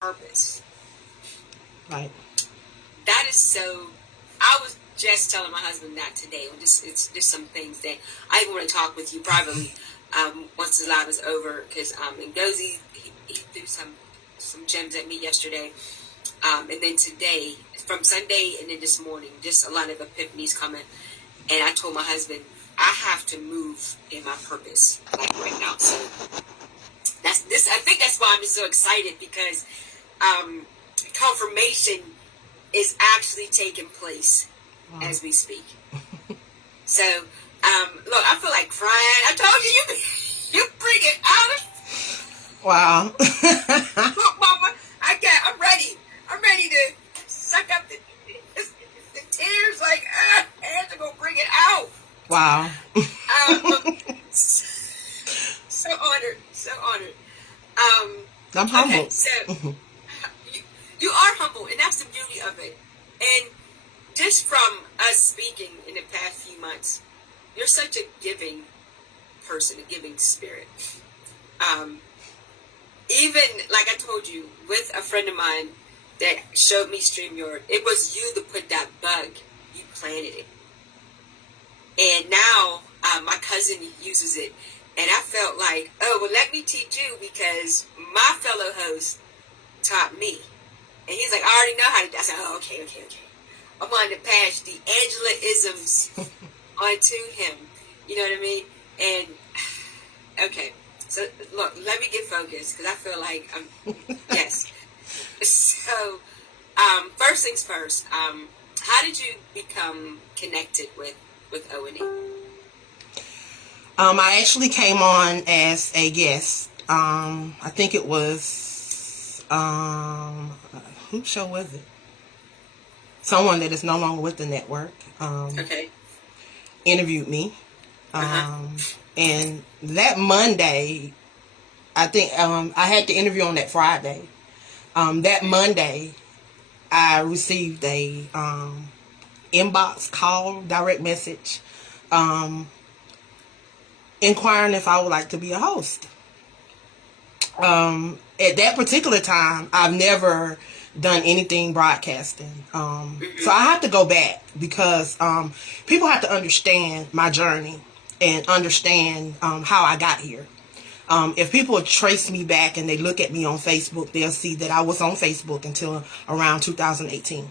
purpose. Right. That is so. I was just telling my husband that today. It's just some things that I even want to talk with you privately once the live is over. Because Ngozi, he threw some gems at me yesterday, and then today, from Sunday, and then this morning, just a lot of epiphanies coming. And I told my husband, I have to move in my purpose like right now. So that's this. I think that's why I'm just so excited, because confirmation is actually taking place as we speak. So, look, I feel like crying. I told you, you bring it out. Wow. Look, Mama, I'm ready. I'm ready to suck up the tears. Like, hands are gonna bring it out. Wow. So honored. So honored. I'm humble. Okay, so you are humble, and that's the beauty of it. And just from us speaking in the past few months, you're such a giving person, a giving spirit. Even like I told you, with a friend of mine that showed me StreamYard, it was you that put that bug. You planted it, and now my cousin uses it, and I felt like, oh well, let me teach you, because my fellow host taught me. And he's like, I already know how to do. I said, oh, okay. I'm going to pass the Angela-isms onto him. You know what I mean? And, okay. So, look, let me get focused, because I feel like yes. So, first things first, how did you become connected with O&E? I actually came on as a guest. I think it was, whose show was it? Someone that is no longer with the network. Okay. Interviewed me. And that Monday, I think, I had the interview on that Friday. That Monday, I received a, inbox call, direct message, inquiring if I would like to be a host. At that particular time, I've never done anything broadcasting. So I have to go back, because people have to understand my journey and understand how I got here. If people trace me back and they look at me on Facebook, they'll see that I was on Facebook until around 2018.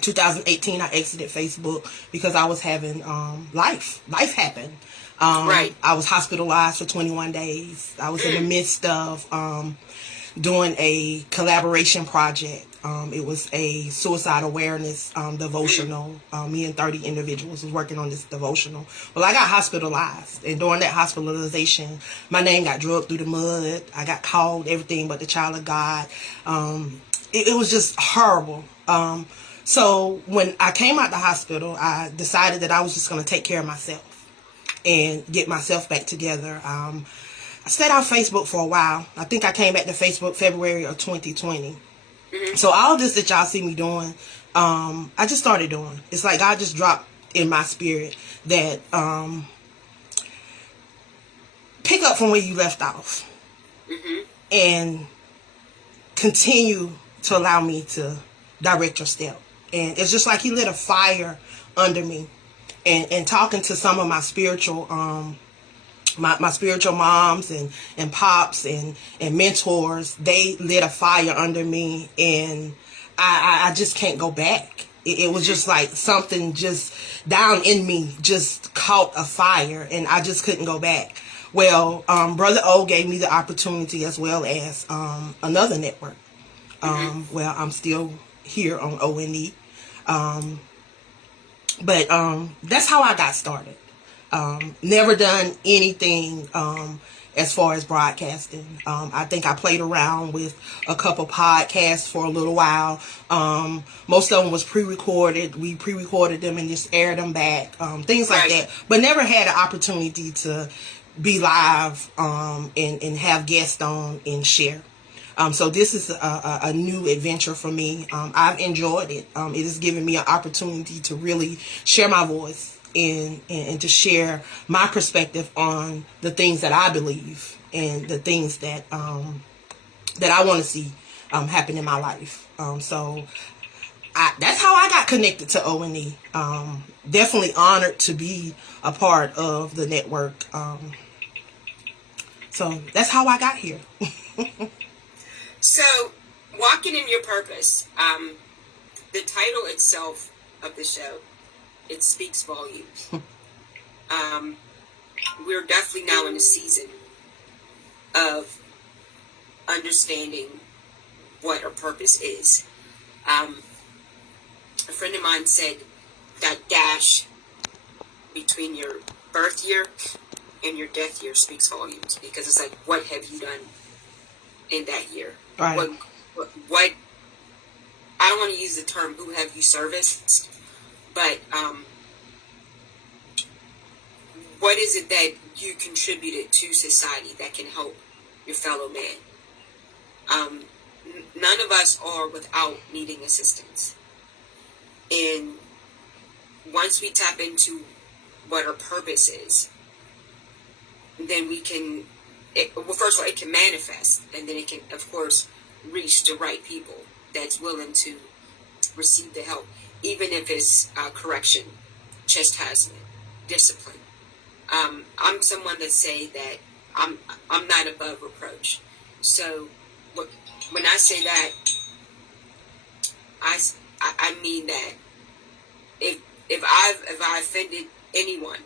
2018, I exited Facebook because I was having life happened. Right. I was hospitalized for 21 days. I was in the midst of doing a collaboration project. It was a suicide awareness devotional. Me and 30 individuals was working on this devotional. Well, I got hospitalized, and during that hospitalization, my name got dragged through the mud. I got called everything but the child of God. It was just horrible. So when I came out the hospital, I decided that I was just going to take care of myself and get myself back together. I stayed on Facebook for a while. I think I came back to Facebook February of 2020. So all this that y'all see me doing, I just started doing. It's like God just dropped in my spirit that pick up from where you left off and continue to allow me to direct your step. And it's just like He lit a fire under me. And talking to some of my spiritual my spiritual moms and pops and mentors, they lit a fire under me, and I just can't go back. It was just like something just down in me just caught a fire, and I just couldn't go back. Well, Brother O gave me the opportunity, as well as another network. Well, I'm still here on O&E. But that's how I got started. Never done anything as far as broadcasting. I think I played around with a couple podcasts for a little while. Most of them was pre-recorded. We pre-recorded them and just aired them back. Things like that. But never had an opportunity to be live and have guests on and share. So this is a new adventure for me. I've enjoyed it. It has given me an opportunity to really share my voice and to share my perspective on the things that I believe and the things that that I want to see happen in my life. So that's how I got connected to O&E. Definitely honored to be a part of the network. So that's how I got here. So, walking in your purpose, the title itself of the show, it speaks volumes. We're definitely now in a season of understanding what our purpose is. A friend of mine said that dash between your birth year and your death year speaks volumes, because it's like, what have you done in that year? Right. What I don't want to use the term who have you serviced, but what is it that you contributed to society that can help your fellow man? None of us are without needing assistance. And once we tap into what our purpose is, then we can, well, first of all, it can manifest, and then it can, of course, reach the right people that's willing to receive the help, even if it's correction, chastisement, discipline. I'm someone that say that I'm not above reproach. So when I say that, I mean that if I offended anyone,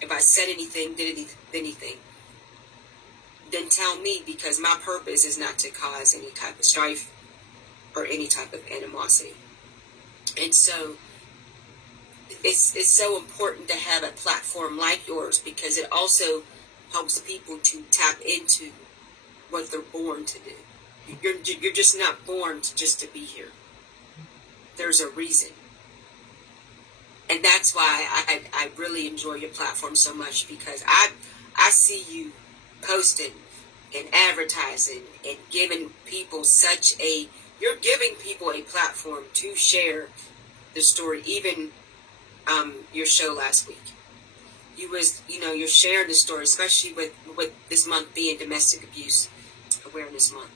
if I said anything, did anything, then tell me, because my purpose is not to cause any type of strife or any type of animosity. And so it's so important to have a platform like yours, because it also helps people to tap into what they're born to do. You're just not born just to be here. There's a reason. And that's why I really enjoy your platform so much, because I see you posting and advertising and giving people you're giving people a platform to share the story. Even your show last week, you're sharing the story, especially with this month being Domestic Abuse Awareness Month.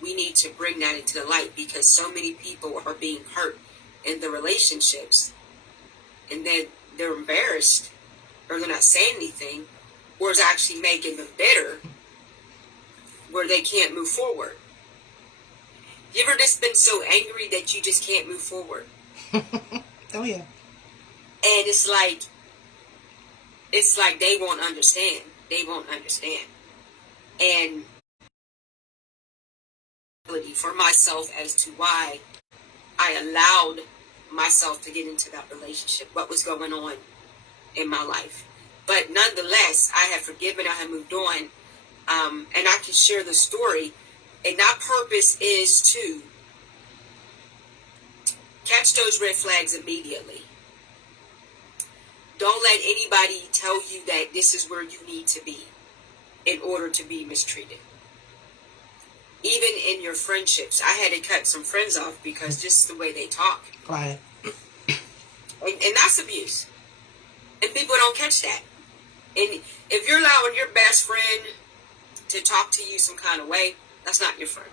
We need to bring that into the light, because so many people are being hurt in the relationships, and then they're embarrassed, or they're not saying anything, or it's actually making them bitter, where they can't move forward. You ever just been so angry that you just can't move forward? Oh yeah. And it's like they won't understand. They won't understand. And for myself as to why I allowed myself to get into that relationship, what was going on in my life. But nonetheless, I have forgiven, I have moved on, and I can share the story. And our purpose is to catch those red flags immediately. Don't let anybody tell you that this is where you need to be in order to be mistreated. Even in your friendships, I had to cut some friends off because just the way they talk. Right. And that's abuse. And people don't catch that. And if you're allowing your best friend to talk to you some kind of way, that's not your friend.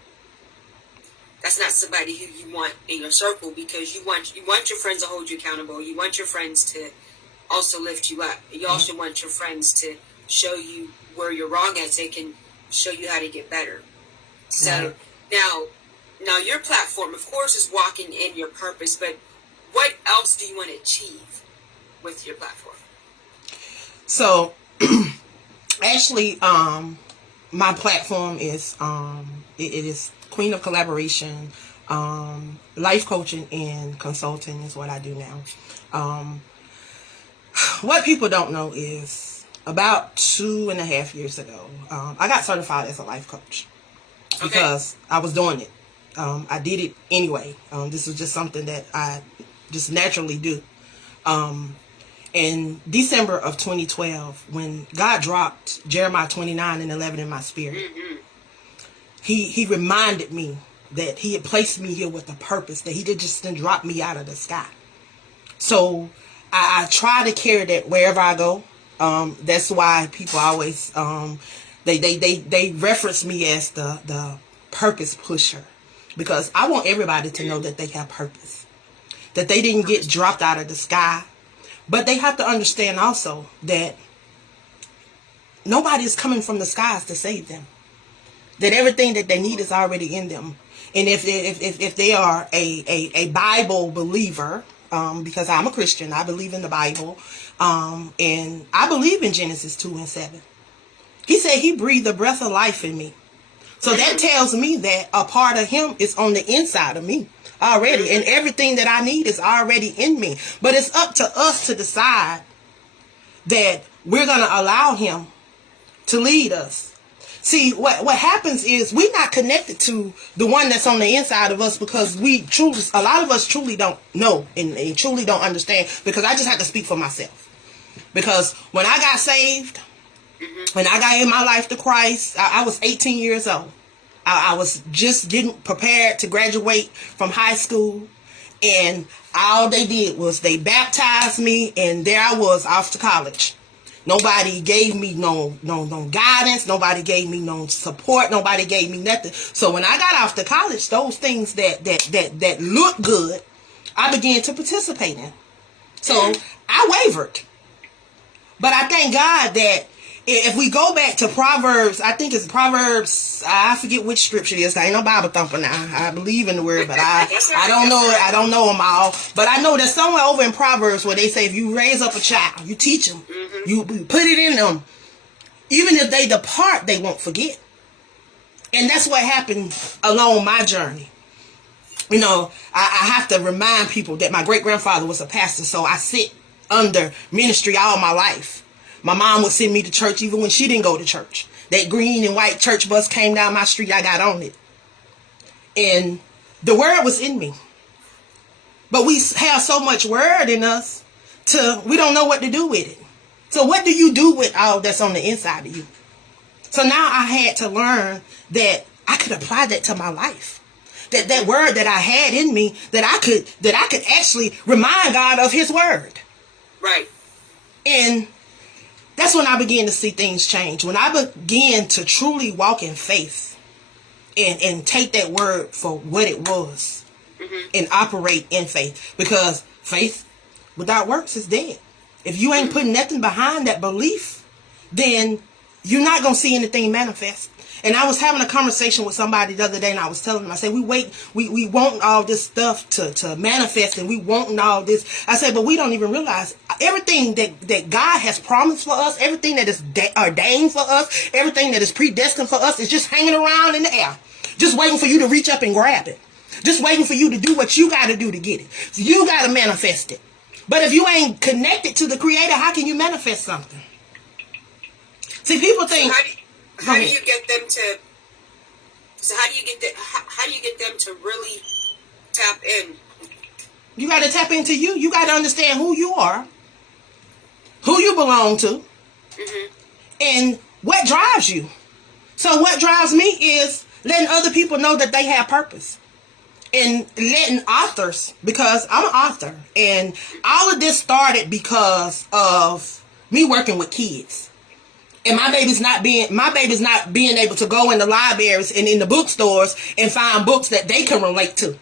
That's not somebody who you want in your circle, because you want your friends to hold you accountable. You want your friends to also lift you up. You also want your friends to show you where you're wrong at, so they can show you how to get better. So now your platform, of course, is walking in your purpose, but what else do you want to achieve with your platform? So actually, my platform is it is Queen of Collaboration, life coaching and consulting is what I do now. What people don't know is about 2.5 years ago, I got certified as a life coach because I was doing it. I did it anyway. This was just something that I just naturally do. In December of 2012, when God dropped Jeremiah 29:11 in my spirit, he reminded me that he had placed me here with a purpose, that he didn't drop me out of the sky. So I try to carry that wherever I go. That's why people always they reference me as the purpose pusher. because I want everybody to know that they have purpose, that they didn't get dropped out of the sky. But they have to understand also that nobody is coming from the skies to save them, that everything that they need is already in them. And if they are a Bible believer, because I'm a Christian, I believe in the Bible, and I believe in Genesis 2:7. He said he breathed the breath of life in me. So that tells me that a part of him is on the inside of me already, and everything that I need is already in me. But it's up to us to decide that we're going to allow him to lead us. See, what happens is we're not connected to the one that's on the inside of us, because a lot of us truly don't know and truly don't understand, because I just have to speak for myself. Because when I got saved, when I got in my life to Christ, I was 18 years old. I was just getting prepared to graduate from high school, and all they did was they baptized me, and there I was off to college. Nobody gave me no guidance. Nobody gave me no support. Nobody gave me nothing. So when I got off to college, those things that looked good, I began to participate in. So I wavered. But I thank God that if we go back to Proverbs, I think it's Proverbs, I forget which scripture it is. I ain't no Bible thumper now. I believe in the word, but I don't know it. I don't know them all. But I know there's somewhere over in Proverbs where they say if you raise up a child, you teach them, you put it in them, even if they depart, they won't forget. And that's what happened along my journey. You know, I have to remind people that my great-grandfather was a pastor, so I sit under ministry all my life. My mom would send me to church even when she didn't go to church. That green and white church bus came down my street, I got on it. And the word was in me. But we have so much word in us we don't know what to do with it. So what do you do with all that's on the inside of you? So now I had to learn that I could apply that to my life. That word that I had in me, that I could actually remind God of his word. Right. And that's when I began to see things change. When I began to truly walk in faith and take that word for what it was, and operate in faith. Because faith without works is dead. If you ain't putting nothing behind that belief, then you're not going to see anything manifest. And I was having a conversation with somebody the other day, and I was telling them, I said, we want all this stuff to manifest, and we want all this. I said, but we don't even realize everything that God has promised for us, everything that is ordained for us, everything that is predestined for us is just hanging around in the air, just waiting for you to reach up and grab it, just waiting for you to do what you got to do to get it. So you got to manifest it. But if you ain't connected to the Creator, how can you manifest something? See, people think. How do you get them to? So how do you get them to really tap in? You got to tap into you. You got to understand who you are, who you belong to, and what drives you. So what drives me is letting other people know that they have purpose, and letting authors, because I'm an author, and all of this started because of me working with kids. And my baby's not being able to go in the libraries and in the bookstores and find books that they can relate to.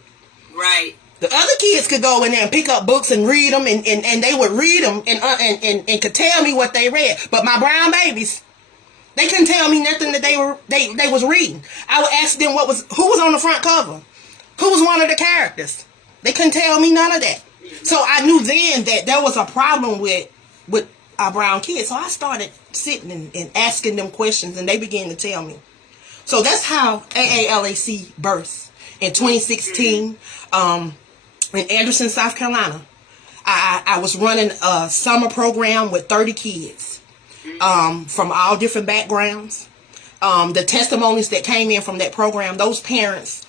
Right. The other kids could go in there and pick up books and read them, and they would read them and could tell me what they read. But my brown babies, they couldn't tell me nothing that they was reading. I would ask them who was on the front cover, who was one of the characters. They couldn't tell me none of that. So I knew then that there was a problem with our brown kids. So I started sitting and asking them questions, and they began to tell me. So that's how AALAC birthed in 2016 in Anderson, South Carolina. I was running a summer program with 30 kids from all different backgrounds. The testimonies that came in from that program, those parents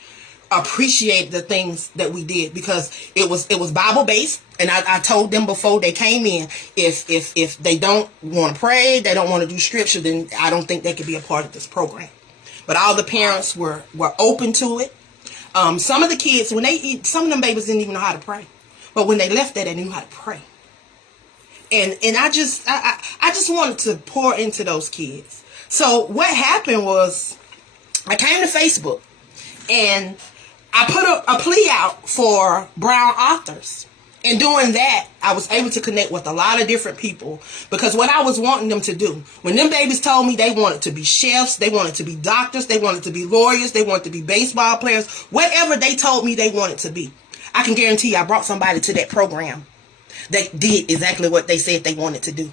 appreciated the things that we did, because it was Bible based. And I told them before they came in, if they don't want to pray, they don't want to do scripture, then I don't think they could be a part of this program. But all the parents were open to it. Some of the kids, some of them babies didn't even know how to pray, but when they left there, they knew how to pray. And I just wanted to pour into those kids. So what happened was, I came to Facebook, and I put a plea out for brown authors. In doing that, I was able to connect with a lot of different people, because what I was wanting them to do, when them babies told me they wanted to be chefs, they wanted to be doctors, they wanted to be lawyers, they wanted to be baseball players, whatever they told me they wanted to be, I can guarantee you I brought somebody to that program that did exactly what they said they wanted to do.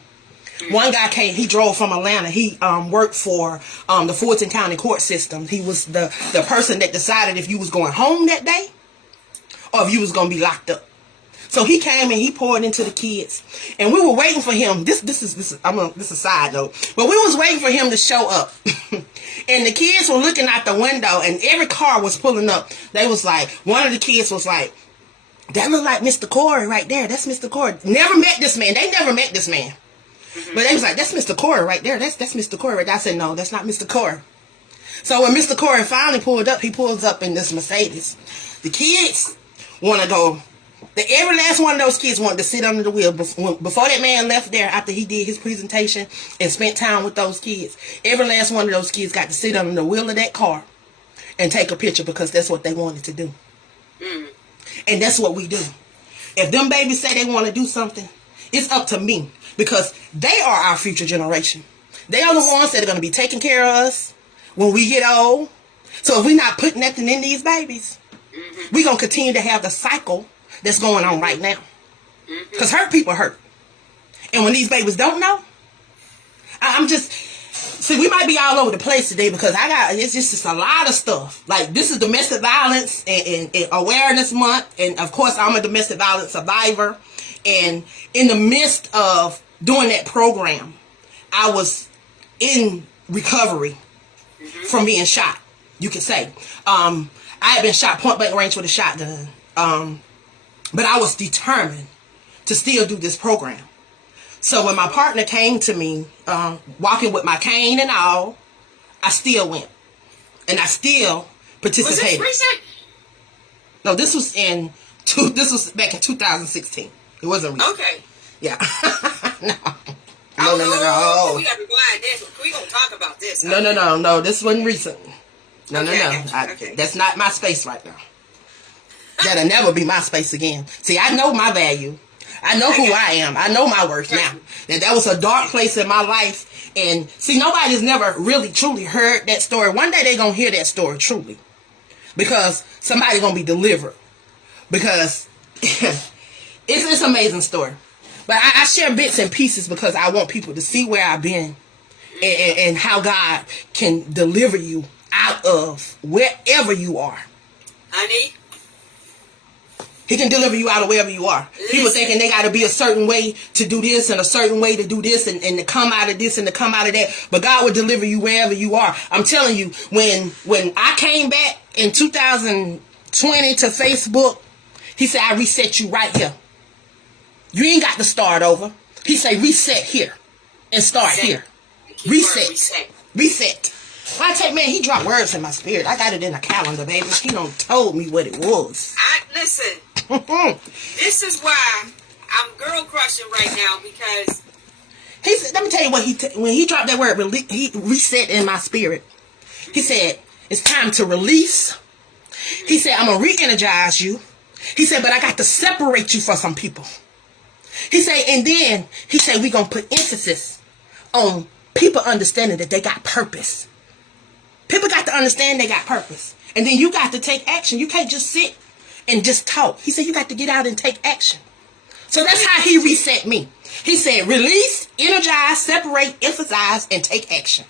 One guy came, he drove from Atlanta. He worked for the Fulton County court system. He was the person that decided if you was going home that day or if you was going to be locked up. So he came and he poured into the kids, and we were waiting for him. This is a side note, but we was waiting for him to show up, and the kids were looking out the window, and every car was pulling up. They was like, one of the kids was like, "That look like Mr. Corey right there. That's Mr. Corey." Never met this man. They never met this man, but they was like, "That's Mr. Corey right there. That's Mr. Corey." Right there. I said, "No, that's not Mr. Corey." So when Mr. Corey finally pulled up, he pulls up in this Mercedes. The kids want to go. Every last one of those kids wanted to sit under the wheel. Before that man left there, after he did his presentation and spent time with those kids, every last one of those kids got to sit under the wheel of that car and take a picture, because that's what they wanted to do. And that's what we do. If them babies say they want to do something, it's up to me, because they are our future generation. They are the ones that are going to be taking care of us when we get old. So if we're not putting nothing in these babies, we're going to continue to have the cycle that's going on right now. Because hurt people hurt. And when these babies don't know, I'm just... See, we might be all over the place today, because it's just a lot of stuff. Like, this is Domestic Violence and Awareness Month. And, of course, I'm a domestic violence survivor. And in the midst of doing that program, I was in recovery from being shot, you could say. I had been shot point blank range with a shotgun. But I was determined to still do this program. So when my partner came to me, walking with my cane and all, I still went. And I still participated. Was this recent? No, this was back in 2016. It wasn't recent. Okay. Yeah. No. No. We gotta rewind this. We gonna talk about this. No. This wasn't recent. No. Okay. That's not my space right now. That'll never be my space again. See, I know my value. I know who I am. I know my worth now. That was a dark place in my life. And see, nobody's never really truly heard that story. One day they're going to hear that story truly. Because somebody's going to be delivered. Because it's an amazing story. But I share bits and pieces because I want people to see where I've been. And how God can deliver you out of wherever you are. Honey? He can deliver you out of wherever you are. People thinking they got to be a certain way to do this and a certain way to do this and to come out of this and to come out of that. But God will deliver you wherever you are. I'm telling you, when I came back in 2020 to Facebook, he said, I reset you right here. You ain't got to start over. He said, reset here and start here. Reset. Well, I tell you, man, he dropped words in my spirit. I got it in a calendar, baby. He done told me what it was. Listen, this is why I'm girl crushing right now, because he said, let me tell you what when he dropped that word, he reset in my spirit. He said, it's time to release. He said, I'm going to re-energize you. He said, but I got to separate you from some people. He said, and then he said, we're going to put emphasis on people understanding that they got purpose. People got to understand they got purpose. And then you got to take action. You can't just sit and just talk. He said you got to get out and take action. So that's how he reset me. He said release, energize, separate, emphasize, and take action.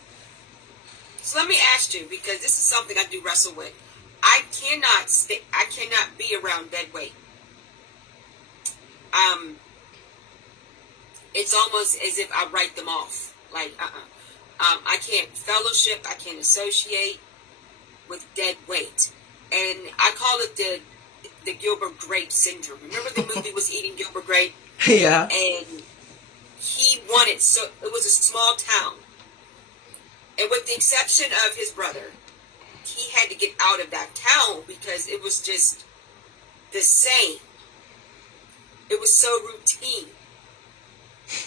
So let me ask you, because this is something I do wrestle with. I cannot be around dead weight. It's almost as if I write them off. Like, I can't fellowship, I can't associate with dead weight. And I call it the Gilbert Grape syndrome. Remember the movie was Eating Gilbert Grape? Yeah. And he wanted, so it was a small town. And with the exception of his brother, he had to get out of that town because it was just the same. It was so routine.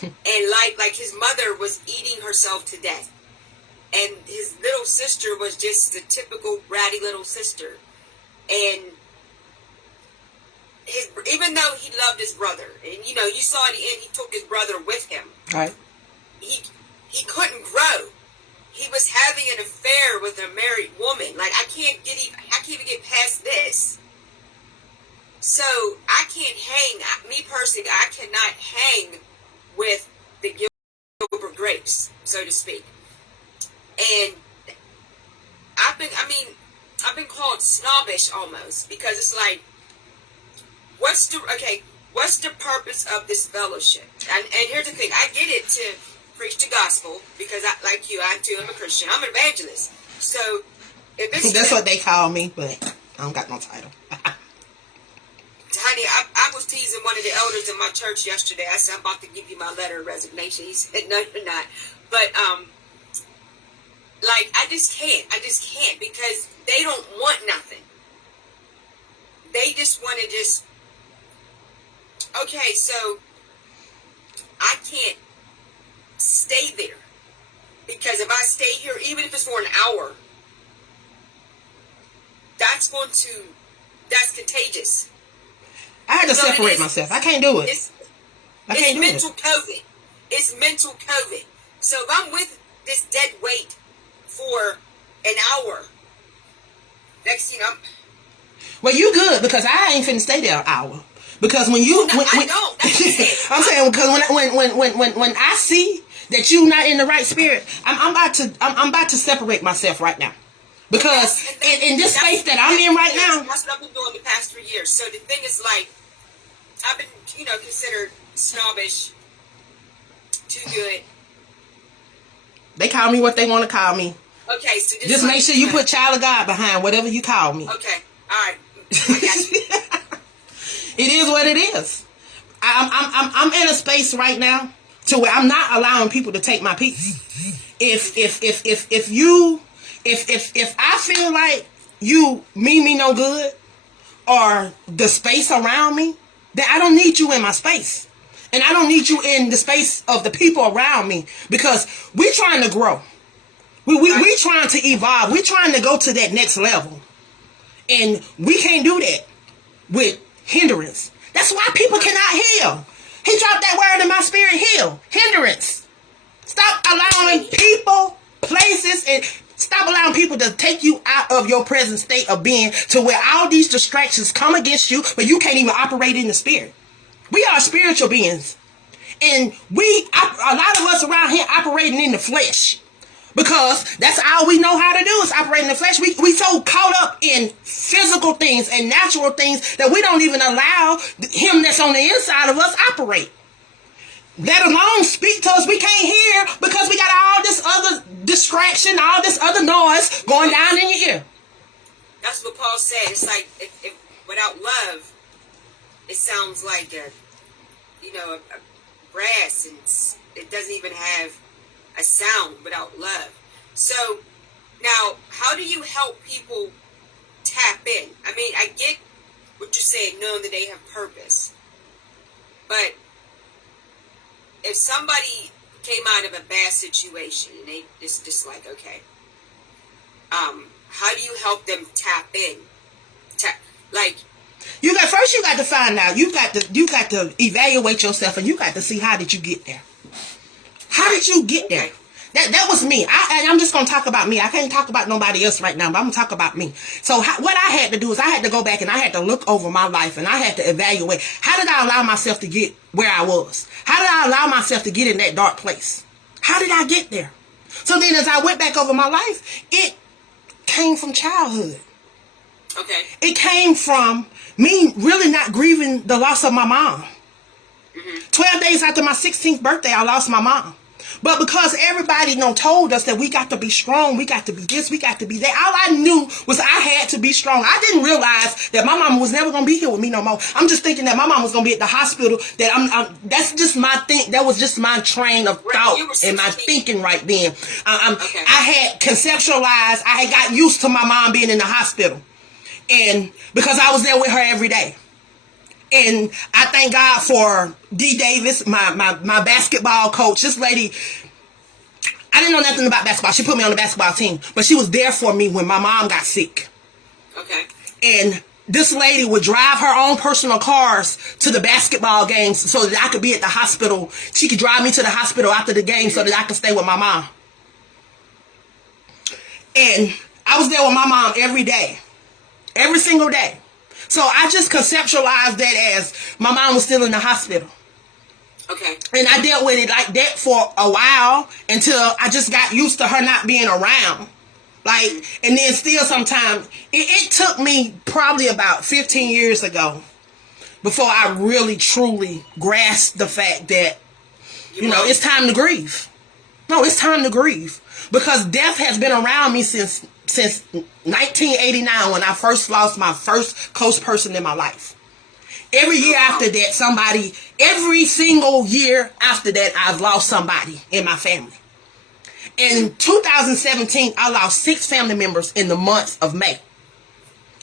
And like his mother was eating herself to death. And his little sister was just the typical bratty little sister. And even though he loved his brother, and you know, you saw at the end, he took his brother with him. Right. He couldn't grow. He was having an affair with a married woman. Like, I can't even get past this. So I can't hang. Me personally, I cannot hang with the Gilbert grapes, so to speak. And I've been called snobbish almost, because it's like, what's the purpose of this fellowship? And here's the thing, I get it to preach the gospel, because I, like you, I too am a Christian. I'm an evangelist. So if it's that's what they call me, but I don't got no title. Honey, I was teasing one of the elders in my church yesterday. I said, I'm about to give you my letter of resignation. He said, no, you're not. But like, I just can't, because they don't want nothing. They just want to just, okay, so I can't stay there, because if I stay here, even if it's for an hour, that's contagious. I had to separate myself. I can't do it. It's mental COVID. It's mental COVID. So if I'm with this dead weight for an hour, next thing well, you good, because I ain't finna stay there an hour. Because when you, I don't. I'm saying, because when I see that you not in the right spirit, I'm about to separate myself right now. Because in this space that I'm in right now, that's what I've been doing the past 3 years. So the thing is, like, I've been, considered snobbish, too good. They call me what they want to call me. Okay, so just make sure you put child of God behind whatever you call me. Okay, all right, I got you. It is what it is. I'm in a space right now to where I'm not allowing people to take my peace. If I feel like you mean me no good, or the space around me, then I don't need you in my space. And I don't need you in the space of the people around me, because we're trying to grow. We trying to evolve. We're trying to go to that next level. And we can't do that with hindrance. That's why people cannot heal. He dropped that word in my spirit, heal. Hindrance. Stop allowing people, places, and stop allowing people to take you out of your present state of being, to where all these distractions come against you, but you can't even operate in the spirit. We are spiritual beings. And a lot of us around here operating in the flesh. Because that's all we know how to do, is operate in the flesh. We so caught up in physical things and natural things that we don't even allow him that's on the inside of us operate. Let alone speak to us. We can't hear, because we got all this other distraction, all this other noise going down in your ear. That's what Paul said. It's like, if without love, it sounds like a brass, and it doesn't even have a sound without love. So now, how do you help people tap in? I mean, I get what you're saying, knowing that they have purpose, but if somebody came out of a bad situation and they just like, okay, how do you help them tap in? You got to find out. You got to evaluate yourself, and you got to see, how did you get there? How did you get there? That was me. I'm just going to talk about me. I can't talk about nobody else right now, but I'm going to talk about me. So what I had to do is I had to go back and I had to look over my life, and I had to evaluate, how did I allow myself to get where I was? How did I allow myself to get in that dark place? How did I get there? So then as I went back over my life, it came from childhood. Okay. It came from me really not grieving the loss of my mom. 12 days after my 16th birthday, I lost my mom. But because everybody told us that we got to be strong, we got to be this, we got to be that, all I knew was I had to be strong. I didn't realize that my mama was never going to be here with me no more. I'm just thinking that my mom was going to be at the hospital, that that's just my thing. That was just my train of thought and my thinking right then. I had conceptualized, I had got used to my mom being in the hospital. And because I was there with her every day. And I thank God for D. Davis, my basketball coach. This lady, I didn't know nothing about basketball. She put me on the basketball team, but she was there for me when my mom got sick. Okay. And this lady would drive her own personal cars to the basketball games so that I could be at the hospital. She could drive me to the hospital after the game so that I could stay with my mom. And I was there with my mom every day. Every single day. So I just conceptualized that as my mom was still in the hospital. Okay. And I dealt with it like that for a while until I just got used to her not being around. Like, and then still sometimes, it took me probably about 15 years ago before I really truly grasped the fact that, you know, it's time to grieve. No, it's time to grieve. Because death has been around me since 1989 when I first lost my first close person in my life. Every year after that, every single year after that, I've lost somebody in my family. In 2017, I lost 6 family members in the month of May.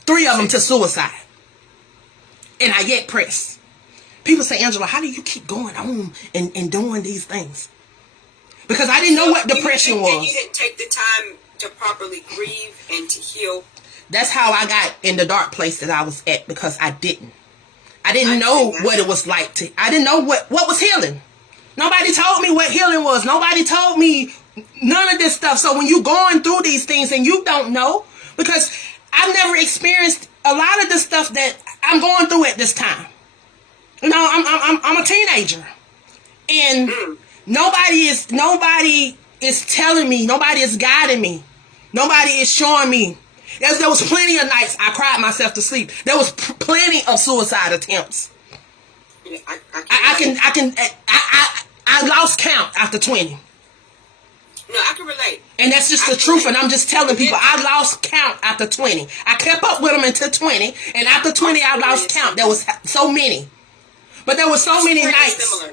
3 of them to suicide. And I yet press. People say, Angela, how do you keep going on and doing these things? Because I didn't know what depression was. You didn't take the time to properly grieve and to heal. That's how I got in the dark place that I was at, because I didn't. I didn't know what it was like to. I didn't know what was healing. Nobody told me what healing was. Nobody told me none of this stuff. So when you're going through these things and you don't know, because I've never experienced a lot of the stuff that I'm going through at this time. You know, I'm a teenager, and nobody is telling me. Nobody is guiding me. Nobody is showing me. There was plenty of nights I cried myself to sleep. There was plenty of suicide attempts. Yeah, I lost count after 20. No, I can relate. And that's just the truth, and I'm just telling people, I lost count after 20. I kept up with them until 20, and after 20, I lost count. There was so many. But there were so many nights.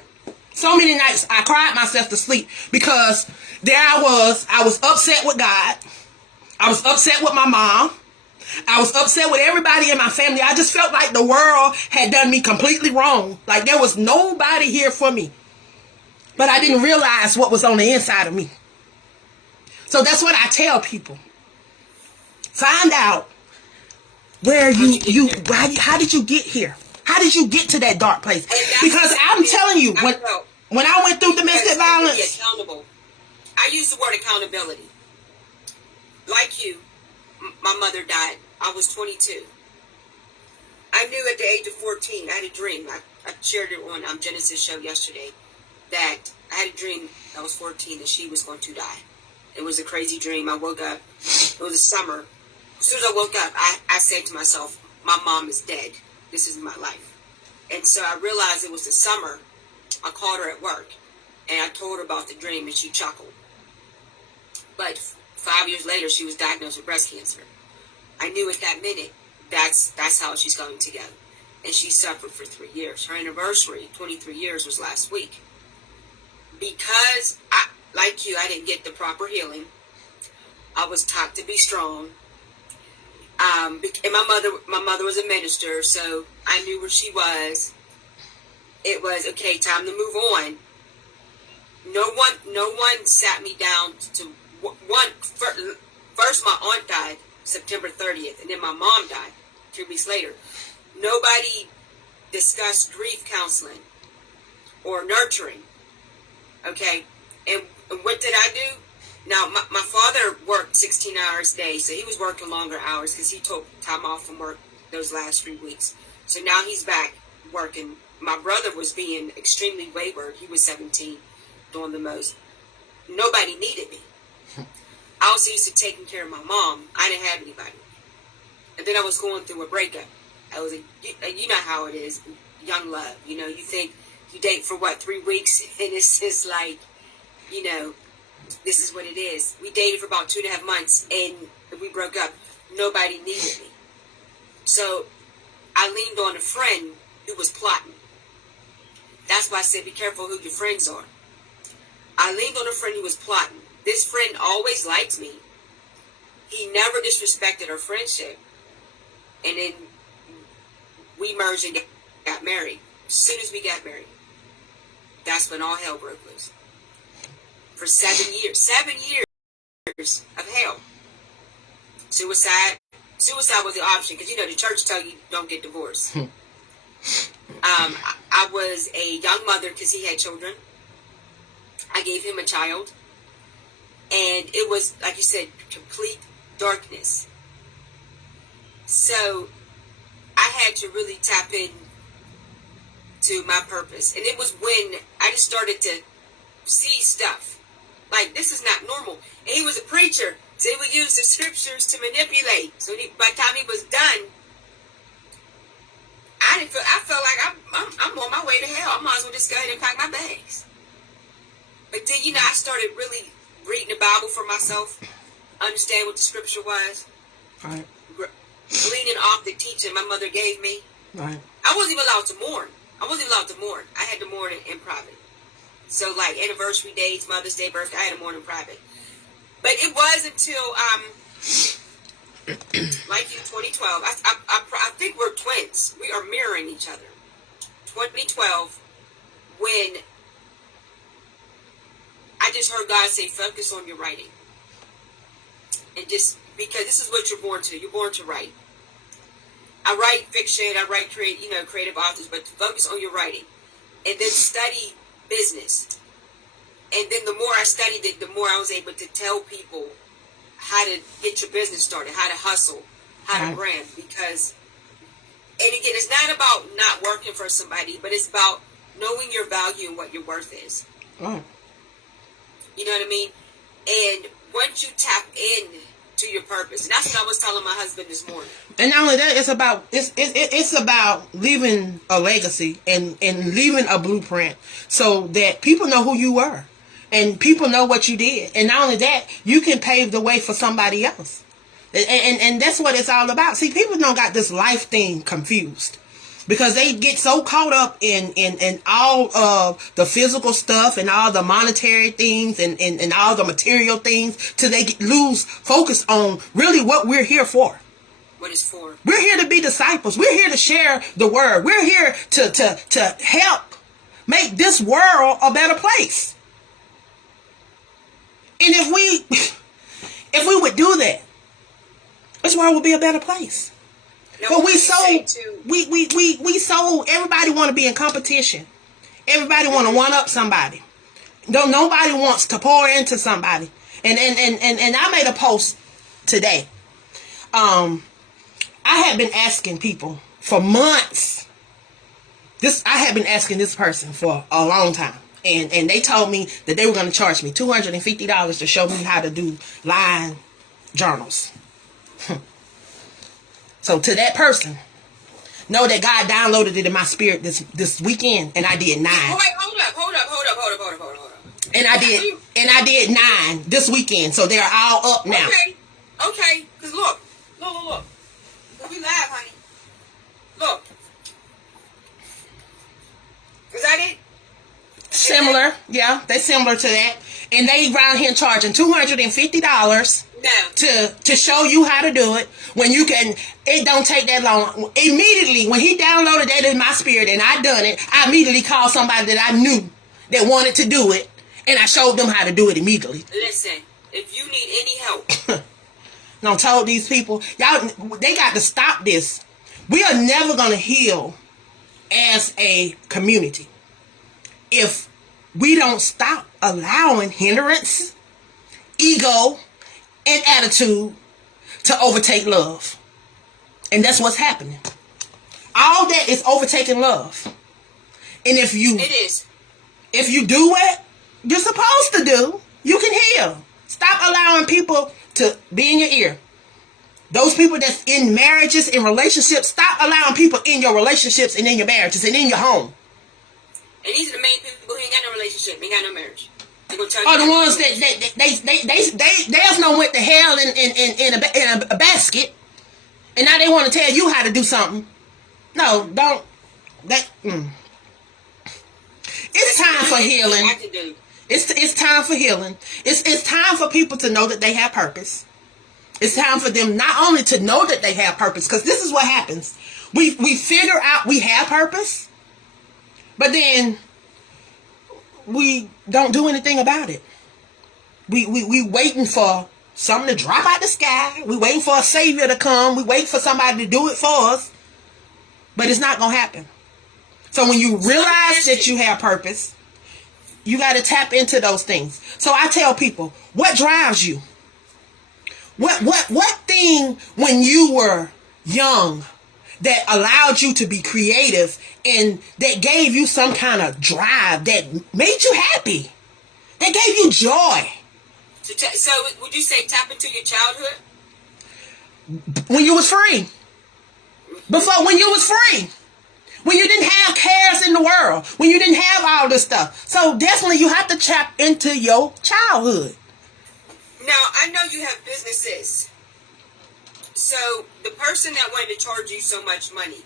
So many nights I cried myself to sleep because there I was upset with God. I was upset with my mom. I was upset with everybody in my family. I just felt like the world had done me completely wrong. Like there was nobody here for me. But I didn't realize what was on the inside of me. So that's what I tell people. Find out where how did you get here? How did you get to that dark place? Because I'm telling you, when I went through domestic violence. Be accountable. I use the word accountability. Like you, my mother died. I was 22. I knew at the age of 14, I had a dream. I shared it on Genesis show yesterday, that I had a dream I was 14 that she was going to die. It was a crazy dream. I woke up. It was a summer. As soon as I woke up, I said to myself, my mom is dead. This is my life. And so I realized it was the summer. I called her at work, and I told her about the dream, and she chuckled. But 5 years later, she was diagnosed with breast cancer. I knew at that minute, that's how she's going to go. And she suffered for 3 years. Her anniversary, 23 years, was last week. Because, like you, I didn't get the proper healing. I was taught to be strong. And my mother was a minister, so I knew where she was. It was, okay, time to move on. No one sat me down to first my aunt died September 30th, and then my mom died 3 weeks later. Nobody discussed grief counseling or nurturing. Okay, and what did I do? Now, my father worked 16 hours a day, so he was working longer hours because he took time off from work those last 3 weeks. So now he's back working. My brother was being extremely wayward. He was 17, doing the most. Nobody needed me. I was used to taking care of my mom. I didn't have anybody. And then I was going through a breakup. You know how it is, young love. You know, you think you date for 3 weeks, and it's just like, you know, this is what it is. We dated for about 2.5 months, and we broke up. Nobody needed me. So I leaned on a friend who was plotting. That's why I said be careful who your friends are. I leaned on a friend who was plotting. This friend always liked me. He never disrespected our friendship. And then we merged and got married. As soon as we got married, that's when all hell broke loose. For 7 years. 7 years of hell. Suicide, suicide was the option because, the church tell you don't get divorced. I was a young mother because he had children. I gave him a child. And it was, like you said, complete darkness. So I had to really tap in to my purpose. And it was when I just started to see stuff. Like, this is not normal. And he was a preacher. So he would use the scriptures to manipulate. So by the time he was done, I felt like I'm on my way to hell. I might as well just go ahead and pack my bags. But then, I started really reading the Bible for myself, understand what the scripture was, right, gleaning off the teaching my mother gave me. Right. I wasn't even allowed to mourn. I had to mourn in private. So, like, anniversary dates, Mother's Day, birthday, I had to mourn in private. But it was until, like in 2012, I think we're twins. We are mirroring each other. 2012, when I just heard God say, focus on your writing. And just, because this is what you're born to. You're born to write. I write fiction, I write creative authors, but focus on your writing. And then study business. And then the more I studied it, the more I was able to tell people how to get your business started, how to hustle, how to brand. Because, and again, it's not about not working for somebody, but it's about knowing your value and what your worth is. Oh. You know what I mean? And once you tap in to your purpose, and that's what I was telling my husband this morning. And not only that, it's about leaving a legacy and leaving a blueprint so that people know who you were and people know what you did. And not only that, you can pave the way for somebody else. And that's what it's all about. See, people don't got this life thing confused because they get so caught up in all of the physical stuff and all the monetary things and all the material things till they lose focus on really what we're here for. What it's for. We're here to be disciples. We're here to share the word. We're here to help make this world a better place. And if we would do that, this world would be a better place. Now, but we so everybody want to be in competition. Everybody want to one up somebody. Nobody wants to pour into somebody. And I made a post today. I had been asking people for months. I had been asking this person for a long time. And they told me that they were going to charge me $250 to show me how to do line journals. So to that person, know that God downloaded it in my spirit this weekend, and I did 9. Oh, wait, hold up. And I did 9 this weekend, so they're all up now. Okay, because look. We live, honey. Look. Is that it? Similar, yeah, they similar to that. And they around here charging $250 to show you how to do it. When you can, it don't take that long. Immediately, when he downloaded that in my spirit and I done it, I immediately called somebody that I knew that wanted to do it, and I showed them how to do it immediately. Listen, if you need any help. I told these people, y'all, they got to stop this. We are never going to heal as a community if we don't stop allowing hindrance, ego, and attitude to overtake love. And that's what's happening. All that is overtaking love. And if you do what you're supposed to do, you can heal. Stop allowing people to be in your ear. Those people that's in marriages, in relationships, stop allowing people in your relationships and in your marriages and in your home. And these are the main people who ain't got no relationship, ain't got no marriage. Are the ones that theirs no went to hell in a basket, and now they want to tell you how to do something. No, don't. It's time for healing. It's time for healing. It's time for people to know that they have purpose. It's time for them not only to know that they have purpose, because this is what happens. We figure out we have purpose, but then we don't do anything about it. We waiting for something to drop out the sky. We waiting for a savior to come. We waiting for somebody to do it for us. But it's not going to happen. So when you realize that you have purpose, you got to tap into those things. So I tell people, what drives you? What thing when you were young that allowed you to be creative and that gave you some kind of drive that made you happy, that gave you joy? So would you say tap into your childhood? When you was free. Before, when you was free. When you didn't have cares in the world. When you didn't have all this stuff. So definitely you have to tap into your childhood. Now, I know you have businesses. So the person that wanted to charge you so much money,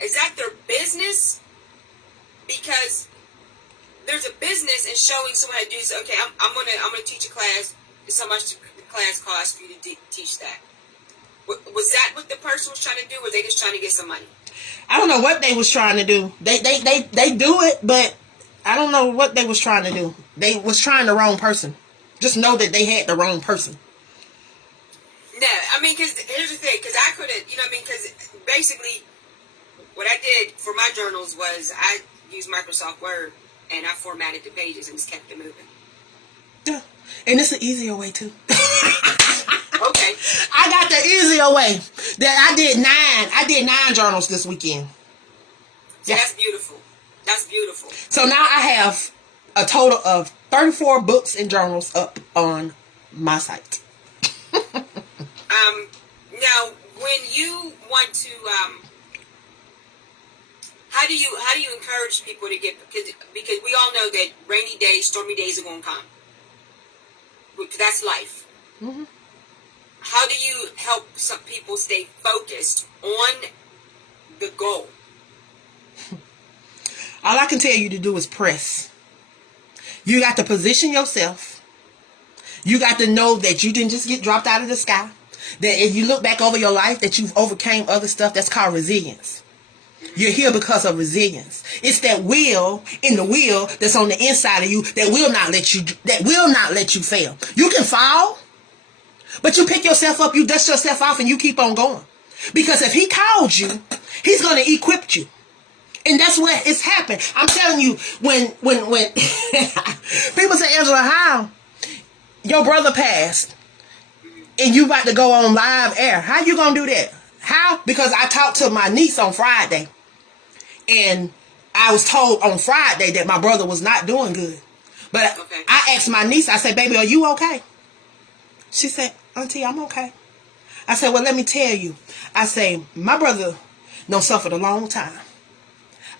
is that their business? Because there's a business and showing someone how to do so. Okay, I'm gonna teach a class. It's how much the class costs for you to teach that. Was that what the person was trying to do? Or were they just trying to get some money? I don't know what they was trying to do. They do it, but I don't know what they was trying to do. They was trying the wrong person. Just know that they had the wrong person. No, I mean, because here's the thing. Because I could have, you know what I mean? Because basically, what I did for my journals was I used Microsoft Word and I formatted the pages and just kept it moving. Yeah, and it's an easier way too. Okay. I got the easier way. That I did 9 journals this weekend. So yeah. That's beautiful. That's beautiful. So now I have a total of 34 books and journals up on my site. Now, when you want to, how do you encourage people to get, because we all know that rainy days, stormy days are going to come. That's life. Mm-hmm. How do you help some people stay focused on the goal? All I can tell you to do is press. You got to position yourself. You got to know that you didn't just get dropped out of the sky. That if you look back over your life, that you've overcame other stuff. That's called resilience. You're here because of resilience. It's that will in the will that's on the inside of you that will not let you fail. You can fall, but you pick yourself up, you dust yourself off, and you keep on going. Because if he called you, he's going to equip you. And that's what it's happened. I'm telling you, when people say, Angela, how your brother passed and you about to go on live air, how you going to do that? How? Because I talked to my niece on Friday, and I was told on Friday that my brother was not doing good. But okay. I asked my niece, I said, baby, are you okay? She said, Auntie, I'm okay. I said, well, let me tell you. I say, my brother done suffered a long time.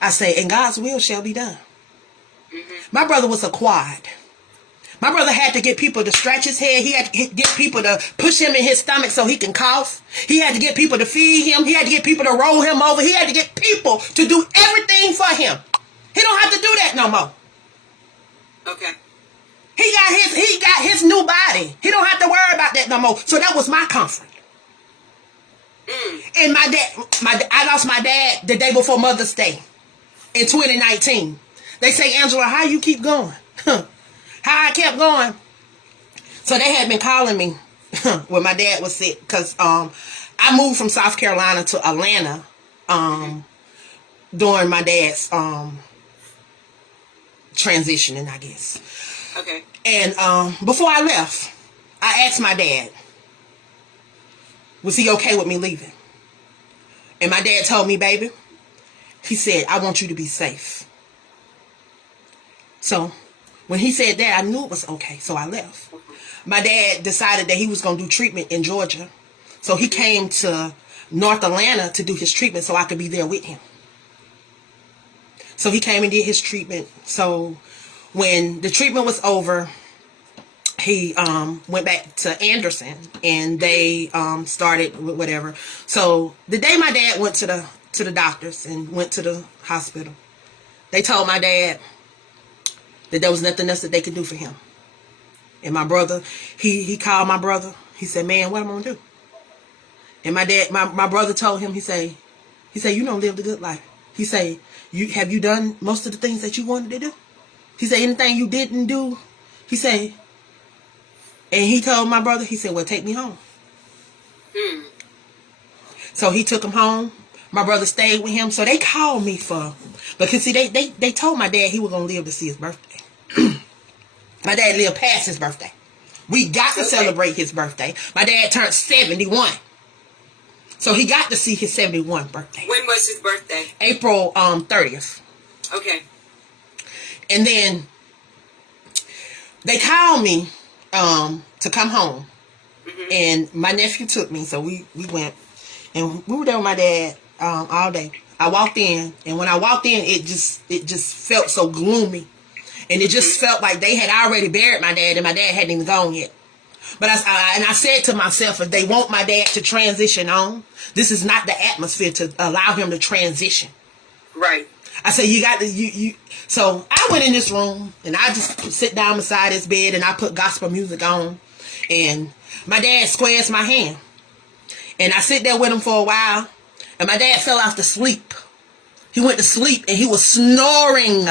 I say, and God's will shall be done. Mm-hmm. My brother was a quad. My brother had to get people to scratch his head. He had to get people to push him in his stomach so he can cough. He had to get people to feed him. He had to get people to roll him over. He had to get people to do everything for him. He don't have to do that no more. Okay. He got his new body. He don't have to worry about that no more. So that was my comfort. And I lost my dad the day before Mother's Day in 2019. They say, Angela, how you keep going? How I kept going. So they had been calling me when my dad was sick, because I moved from South Carolina to Atlanta during my dad's transitioning, I guess. Okay. And before I left, I asked my dad, was he okay with me leaving? And my dad told me, baby, he said, I want you to be safe. So when he said that, I knew it was okay. So I left. My dad decided that he was going to do treatment in Georgia. So he came to North Atlanta to do his treatment so I could be there with him. So he came and did his treatment. So when the treatment was over, he went back to Anderson, and they started with whatever. So the day my dad went to the doctors and went to the hospital, they told my dad that there was nothing else that they could do for him. And my brother, he called my brother. He said, man, what am I going to do? And my dad, my brother told him, he said, you don't live the good life. He said, have you done most of the things that you wanted to do? He said, anything you didn't do, he said, And he told my brother, he said, well, take me home. So he took him home. My brother stayed with him. So they called me because see, they told my dad he was going to live to see his birthday. My dad lived past his birthday. We got to celebrate his birthday. My dad turned 71. So he got to see his 71st birthday. When was his birthday? April 30th. Okay. And then they called me to come home. And my nephew took me. So we went. And we were there with my dad all day. I walked in. And when I walked in, it just felt so gloomy. And it just felt like they had already buried my dad. And my dad hadn't even gone yet. But I said to myself, if they want my dad to transition on, this is not the atmosphere to allow him to transition. Right. I said, you got to, So I went in this room and I just sit down beside his bed and I put gospel music on. And my dad squares my hand. And I sit there with him for a while. And my dad fell off to sleep. He went to sleep and he was snoring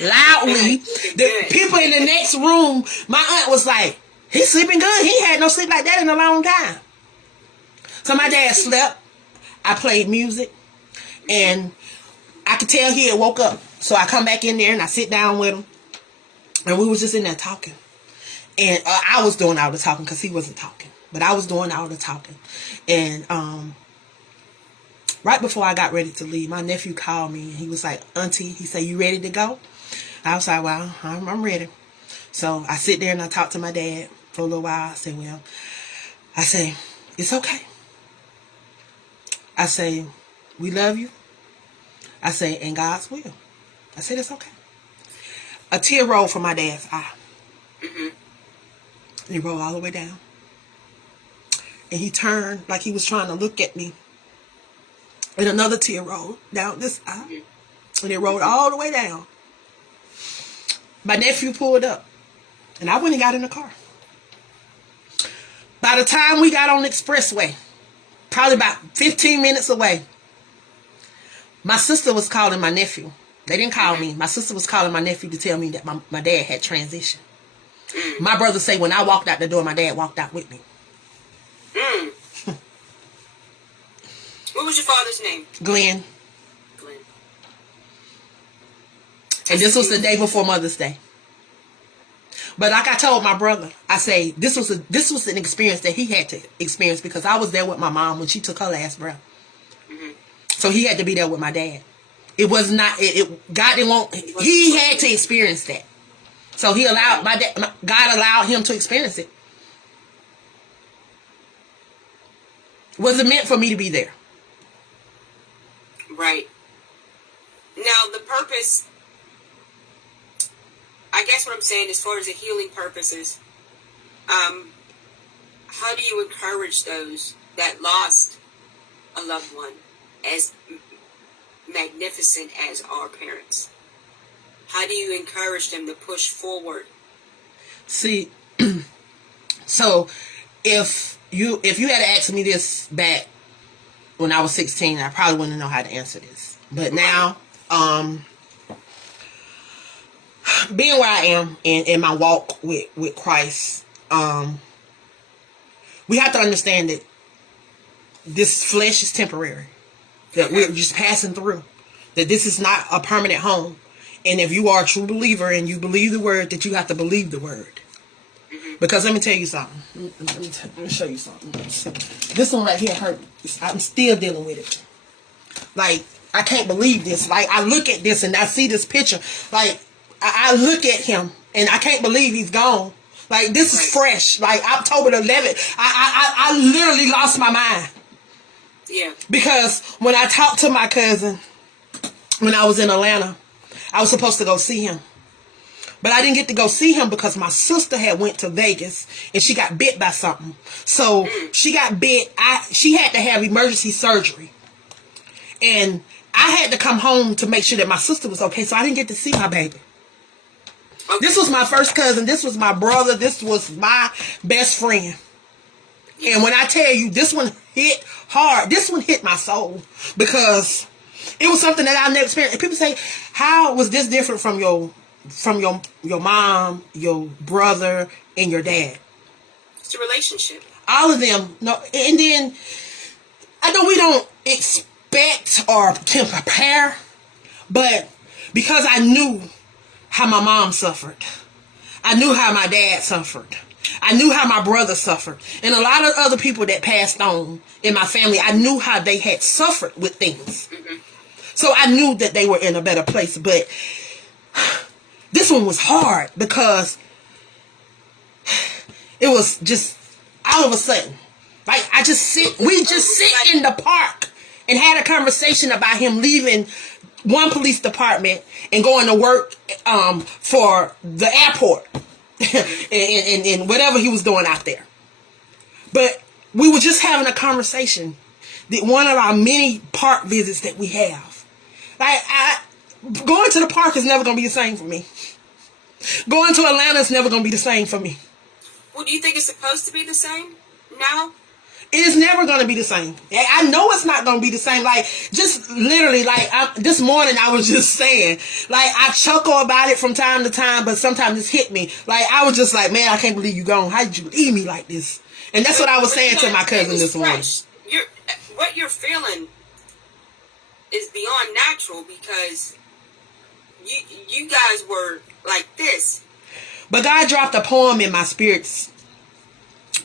loudly. The people in the next room, my aunt was like, he's sleeping good. He had no sleep like that in a long time. So my dad slept. I played music. And I could tell he had woke up. So I come back in there and I sit down with him. And we was just in there talking. And I was doing all the talking because he wasn't talking. But I was doing all the talking. And right before I got ready to leave, my nephew called me. And he was like, Auntie, he said, you ready to go? I was like, well, I'm ready. So I sit there and I talk to my dad for a little while. I say, it's okay. I say, we love you. I say, in God's will. I said, it's okay. A tear rolled from my dad's eye. And it rolled all the way down. And he turned like he was trying to look at me. And another tear rolled down this eye. And it rolled all the way down. My nephew pulled up. And I went and got in the car. By the time we got on the expressway, probably about 15 minutes away, my sister was calling my nephew. They didn't call me. My sister was calling my nephew to tell me that my dad had transitioned. My brother say when I walked out the door, my dad walked out with me. What was your father's name? Glenn. And this was the day before Mother's Day. But like I told my brother, I say this was an experience that he had to experience because I was there with my mom when she took her last breath. So he had to be there with my dad. It was not. God didn't want. He had to experience that. So he allowed God allowed him to experience it. Was it meant for me to be there? Right. Now the purpose. I guess what I'm saying as far as the healing purposes, how do you encourage those that lost a loved one as magnificent as our parents? How do you encourage them to push forward? See, so if you had asked me this back when I was 16, I probably wouldn't know how to answer this. But now, being where I am in my walk with Christ, we have to understand that this flesh is temporary. That we're just passing through. That this is not a permanent home. And if you are a true believer and you believe the word, that you have to believe the word. Because let me tell you something. Let me show you something. This one right here hurt. I'm still dealing with it. Like, I can't believe this. Like, I look at this and I see this picture. Like, I look at him and I can't believe he's gone. Like, this is fresh. Like, October the 11th. I literally lost my mind. Yeah. Because when I talked to my cousin when I was in Atlanta, I was supposed to go see him. But I didn't get to go see him because my sister had went to Vegas and she got bit by something. So she got bit. She had to have emergency surgery. And I had to come home to make sure that my sister was okay. So I didn't get to see my baby. Okay. This was my first cousin. This was my brother. This was my best friend. And when I tell you, this one hit hard. This one hit my soul. Because it was something that I never experienced. And people say, how was this different from your mom, your brother, and your dad? It's a relationship. All of them. No, and then I know we don't expect or can prepare, but because I knew how my mom suffered, I knew how my dad suffered, I knew how my brother suffered, and a lot of other people that passed on in my family, I knew how they had suffered with things. So I knew that they were in a better place. But this one was hard because it was just all of a sudden. Like, we just sit in the park and had a conversation about him leaving one police department and going to work for the airport and whatever he was doing out there. But we were just having a conversation. One of our many park visits that we have. Like, going to the park is never going to be the same for me. Going to Atlanta is never going to be the same for me. Well, do you think it's supposed to be the same now? It is never going to be the same. I know it's not going to be the same. Like, just literally, like, this morning I was just saying, like, I chuckle about it from time to time, but sometimes it's hit me. Like, I was just like, man, I can't believe you gone. How did you leave me like this? And that's what I was saying to my cousin this morning. What you're feeling is beyond natural because you guys were like this. But God dropped a poem in my spirits.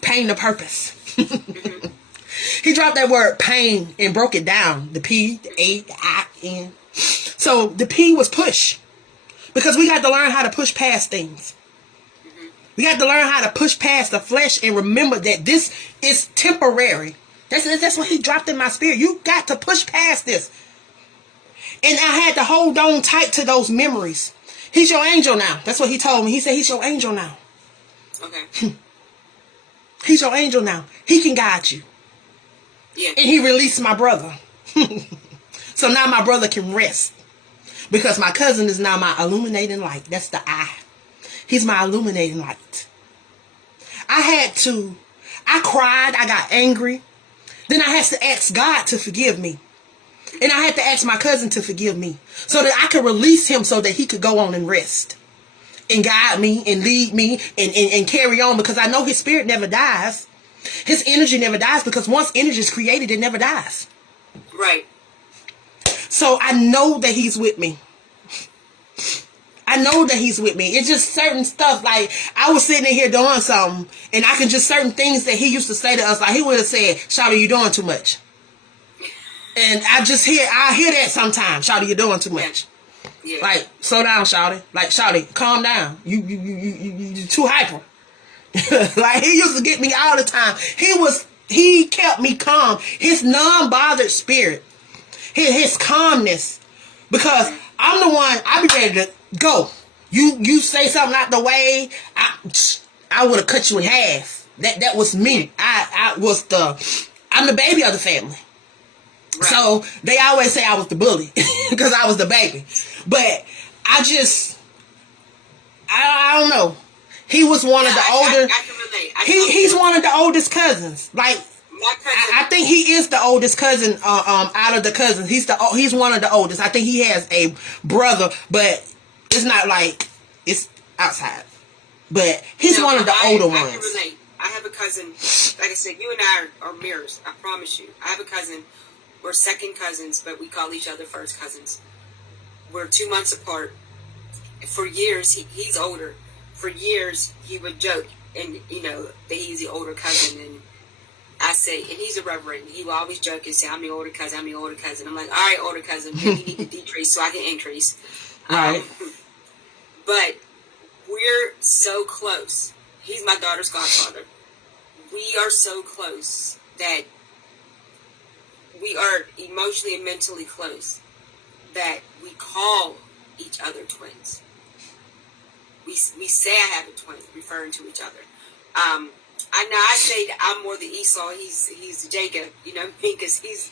Pain to purpose. He dropped that word pain and broke it down. The P, the A, the I, N. So the P was push. Because we got to learn how to push past things. We got to learn how to push past the flesh and remember that this is temporary. That's what he dropped in my spirit. You got to push past this. And I had to hold on tight to those memories. He's your angel now. That's what he told me. He said, he's your angel now. Okay. He's your angel now. He can guide you. Yeah. And he released my brother. So now my brother can rest. Because my cousin is now my illuminating light. That's the I. He's my illuminating light. I cried. I got angry. Then I had to ask God to forgive me. And I had to ask my cousin to forgive me. So that I could release him so that he could go on and rest. And guide me and lead me and carry on. Because I know his spirit never dies. His energy never dies. Because once energy is created, it never dies. Right. So I know that he's with me. I know that he's with me. It's just certain stuff. Like, I was sitting in here doing something. And I can just certain things that he used to say to us. Like, he would have said, Shawty, you doing too much. And I hear that sometimes. Shawty, you're doing too much. Yeah. Like, slow down, Shawty. Like, Shawty, calm down. You too hyper. Like, he used to get me all the time. He kept me calm. His non-bothered spirit. His calmness. Because I'm the one, I be ready to go. You say something out the way, I would have cut you in half. That was me. I'm the baby of the family. Right. So they always say I was the bully because I was the baby. But I don't know. He was one of the older. I can relate. He's one of the oldest cousins. Like, I think he is the oldest cousin out of the cousins. He's one of the oldest. I think he has a brother, but it's not like it's outside. But he's one of the older ones. I can relate. I have a cousin. Like I said, you and I are mirrors. I promise you. I have a cousin. We're second cousins, but we call each other first cousins. We're 2 months apart. For years, he's older. For years, he would joke, and that he's the older cousin, and I say, and he's a reverend. He will always joke and say, I'm the older cousin. I'm like, all right, older cousin, maybe you need to decrease so I can increase. Right. But we're so close. He's my daughter's godfather. We are so close that we are emotionally and mentally close that we call each other twins. We say I have a twin, referring to each other. I say that I'm more the Esau. He's the Jacob. You know what I mean? Because he's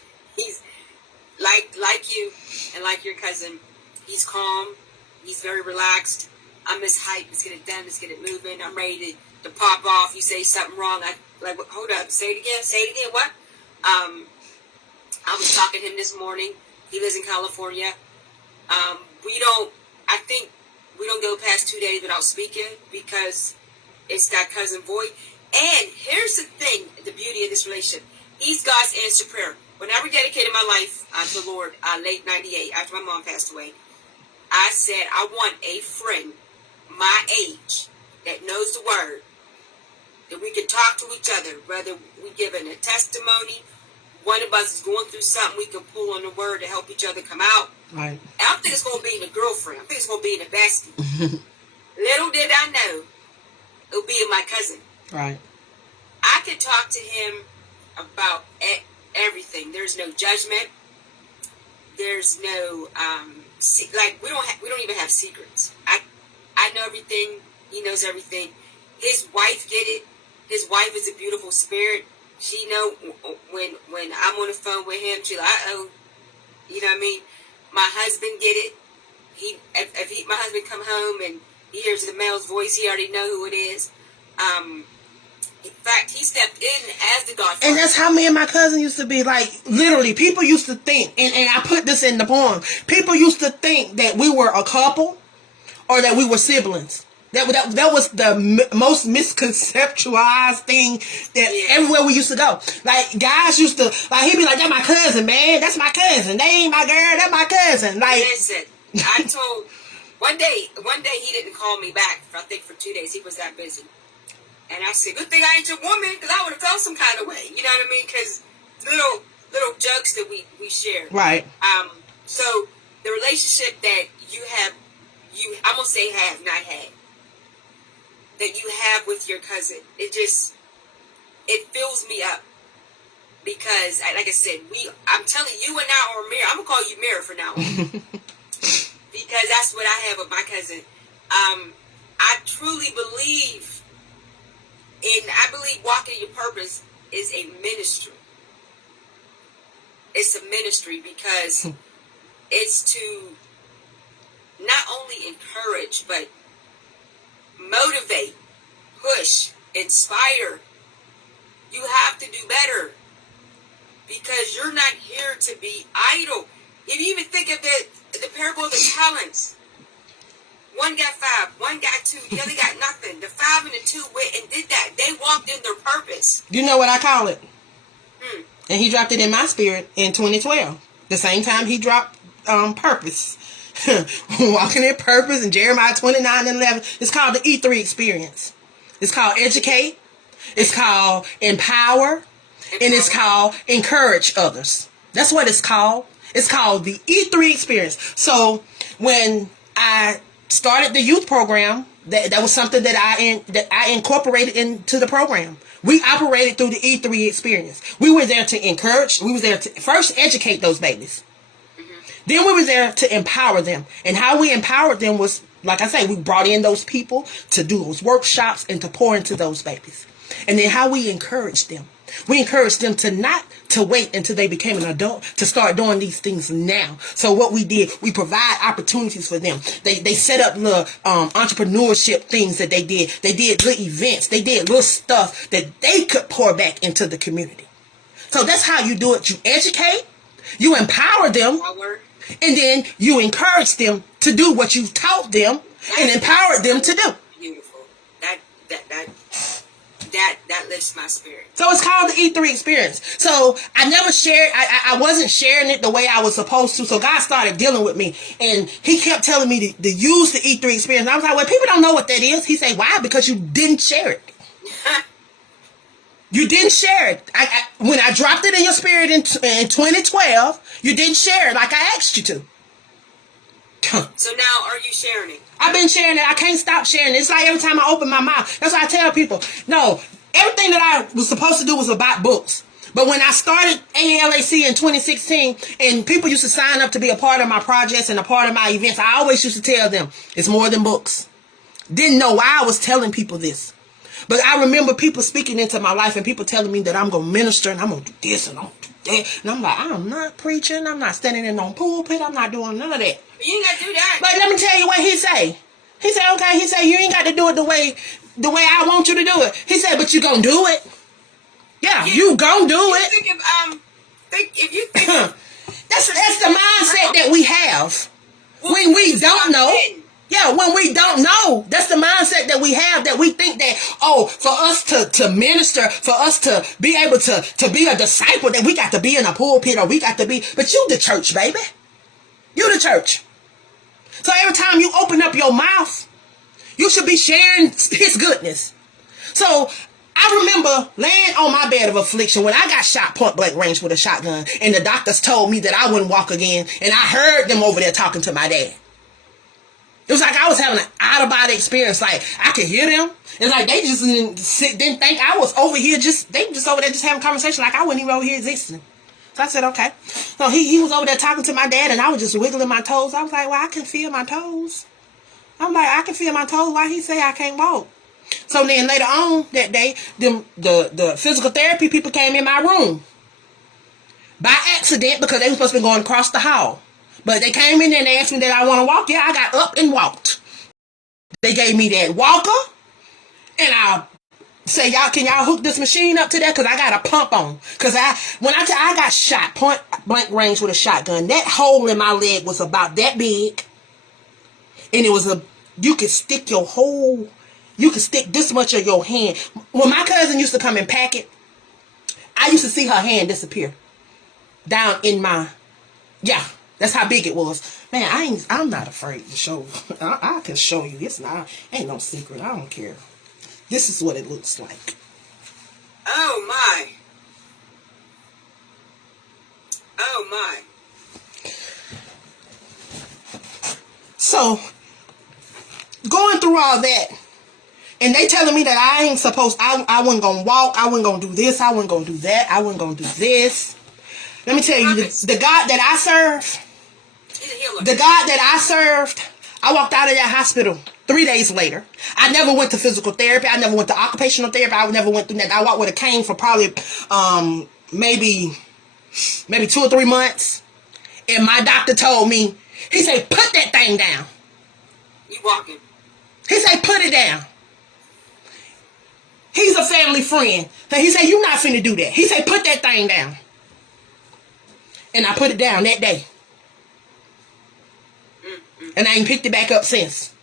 like you and like your cousin. He's calm. He's very relaxed. I'm his hype. Let's get it done. Let's get it moving. I'm ready to pop off. You say something wrong. Hold up. Say it again. Say it again. What? I was talking to him this morning. He lives in California. I think we don't go past 2 days without speaking because it's that cousin voice. And here's the thing, the beauty of this relationship. He's God's answer prayer. When I rededicated my life to the Lord, late 98, after my mom passed away, I said, I want a friend my age that knows the word, that we can talk to each other, whether we giving a testimony, one of us is going through something, we can pull on the word to help each other come out. Right. I don't think it's going to be in a girlfriend. I think it's going to be in a bestie. Little did I know, it'll be in my cousin. Right. I could talk to him about everything. There's no judgment. There's no like we don't even have secrets. I know everything. He knows everything. His wife get it. His wife is a beautiful spirit. She know when I'm on the phone with him. She like, uh-oh. You know what I mean? My husband get it. If my husband come home and he hears the male's voice, he already know who it is. In fact, he stepped in as the Godfather. And that's how me and my cousin used to be. Like, literally, people used to think, and I put this in the poem, people used to think that we were a couple or that we were siblings. That was the most misconceptualized thing that everywhere we used to go. Like, guys used to, like, he'd be like, that's my cousin, man. That's my cousin. They ain't my girl. That's my cousin. Like, listen, I told, one day he didn't call me back, I think for 2 days. He was that busy. And I said, good thing I ain't your woman, because I would have felt some kind of way. You know what I mean? Because little jokes that we share. Right. So the relationship that I'm going to say have, not had, that you have with your cousin, it fills me up. Because, like I said, I'm telling you and I are Mirror. I'm going to call you Mirror for now on. Because that's what I have with my cousin. I truly believe walking your purpose is a ministry. It's a ministry because it's to not only encourage, but motivate, push, inspire. You have to do better because you're not here to be idle. If you even think of the parable of the talents, one got 5, one got 2, the other got nothing. The 5 and the 2 went and did that. They walked in their purpose. You know what I call it? And he dropped it in my spirit in 2012. The same time he dropped purpose. Walking in purpose in Jeremiah 29:11. It's called the E3 experience. It's called educate. It's called empower. And it's called encourage others. That's what it's called. It's called the E3 experience. So when I started the youth program, that was something that I incorporated into the program. We operated through the E3 experience. We were there to encourage. We was there to first educate those babies. Then we were there to empower them. And how we empowered them was, like I say, we brought in those people to do those workshops and to pour into those babies. And then how we encouraged them. We encouraged them to wait until they became an adult to start doing these things now. So what we did, we provide opportunities for them. They set up little entrepreneurship things that they did. They did little events. They did little stuff that they could pour back into the community. So that's how you do it. You educate, you empower them, and then you encourage them to do what you taught them and empowered them to do. Beautiful. That lifts my spirit. So it's called the E3 experience. So I never shared, I wasn't sharing it the way I was supposed to. So God started dealing with me and he kept telling me to use the E3 experience. And I was like, well, people don't know what that is. He said, why? Because you didn't share it. You didn't share it. When I dropped it in your spirit in 2012, you didn't share it like I asked you to. So now are you sharing it? I've been sharing it. I can't stop sharing it. It's like every time I open my mouth. That's why I tell people, no, everything that I was supposed to do was about books. But when I started AALAC in 2016 and people used to sign up to be a part of my projects and a part of my events, I always used to tell them it's more than books. Didn't know why I was telling people this. But I remember people speaking into my life and people telling me that I'm going to minister and I'm going to do this and I'm going to do that. And I'm like, I'm not preaching. I'm not standing in no pulpit. I'm not doing none of that. But you ain't got to do that. But let me tell you what he say. He said, okay. He said, you ain't got to do it the way I want you to do it. He said, but you going to do it. Yeah, you going to do it. If you think that's the mindset that we have when we don't know. Yeah, when we don't know, that's the mindset that we have, that we think that, oh, for us to minister, for us to be able to be a disciple, that we got to be in a pulpit, or we got to be, but you the church, baby. You the church. So every time you open up your mouth, you should be sharing his goodness. So I remember laying on my bed of affliction when I got shot point blank range with a shotgun, and the doctors told me that I wouldn't walk again, and I heard them over there talking to my dad. It was like I was having an out-of-body experience. Like, I could hear them. It's like they just didn't think I was over here. They just over there just having a conversation like I wasn't even over here existing. So I said, okay. So he was over there talking to my dad, and I was just wiggling my toes. I was like, well, I can feel my toes. I'm like, I can feel my toes. Why he say I can't walk? So then later on that day, the physical therapy people came in my room. By accident, because they were supposed to be going across the hall. But they came in there and they asked me that I want to walk. Yeah, I got up and walked. They gave me that walker. And I say, can y'all hook this machine up to that? Because I got a pump on. Because I got shot point blank range with a shotgun. That hole in my leg was about that big. And it was you could stick this much of your hand. When my cousin used to come and pack it, I used to see her hand disappear. Down in my, yeah. That's how big it was. Man, I'm not afraid to show. I can show you. It's not, ain't no secret. I don't care. This is what it looks like. Oh my. Oh my. So, going through all that, and they telling me that I ain't supposed, I wasn't going to walk, I wasn't going to do this, I wasn't going to do that, I wasn't going to do this. Let me tell you, the God that I serve, I walked out of that hospital 3 days later. I never went to physical therapy. I never went to occupational therapy. I never went through that. I walked with a cane for probably maybe 2 or 3 months. And my doctor told me, he said, put that thing down. You walking. He said, put it down. He's a family friend. So he said, you're not finna do that. He said, put that thing down. And I put it down that day. And I ain't picked it back up since.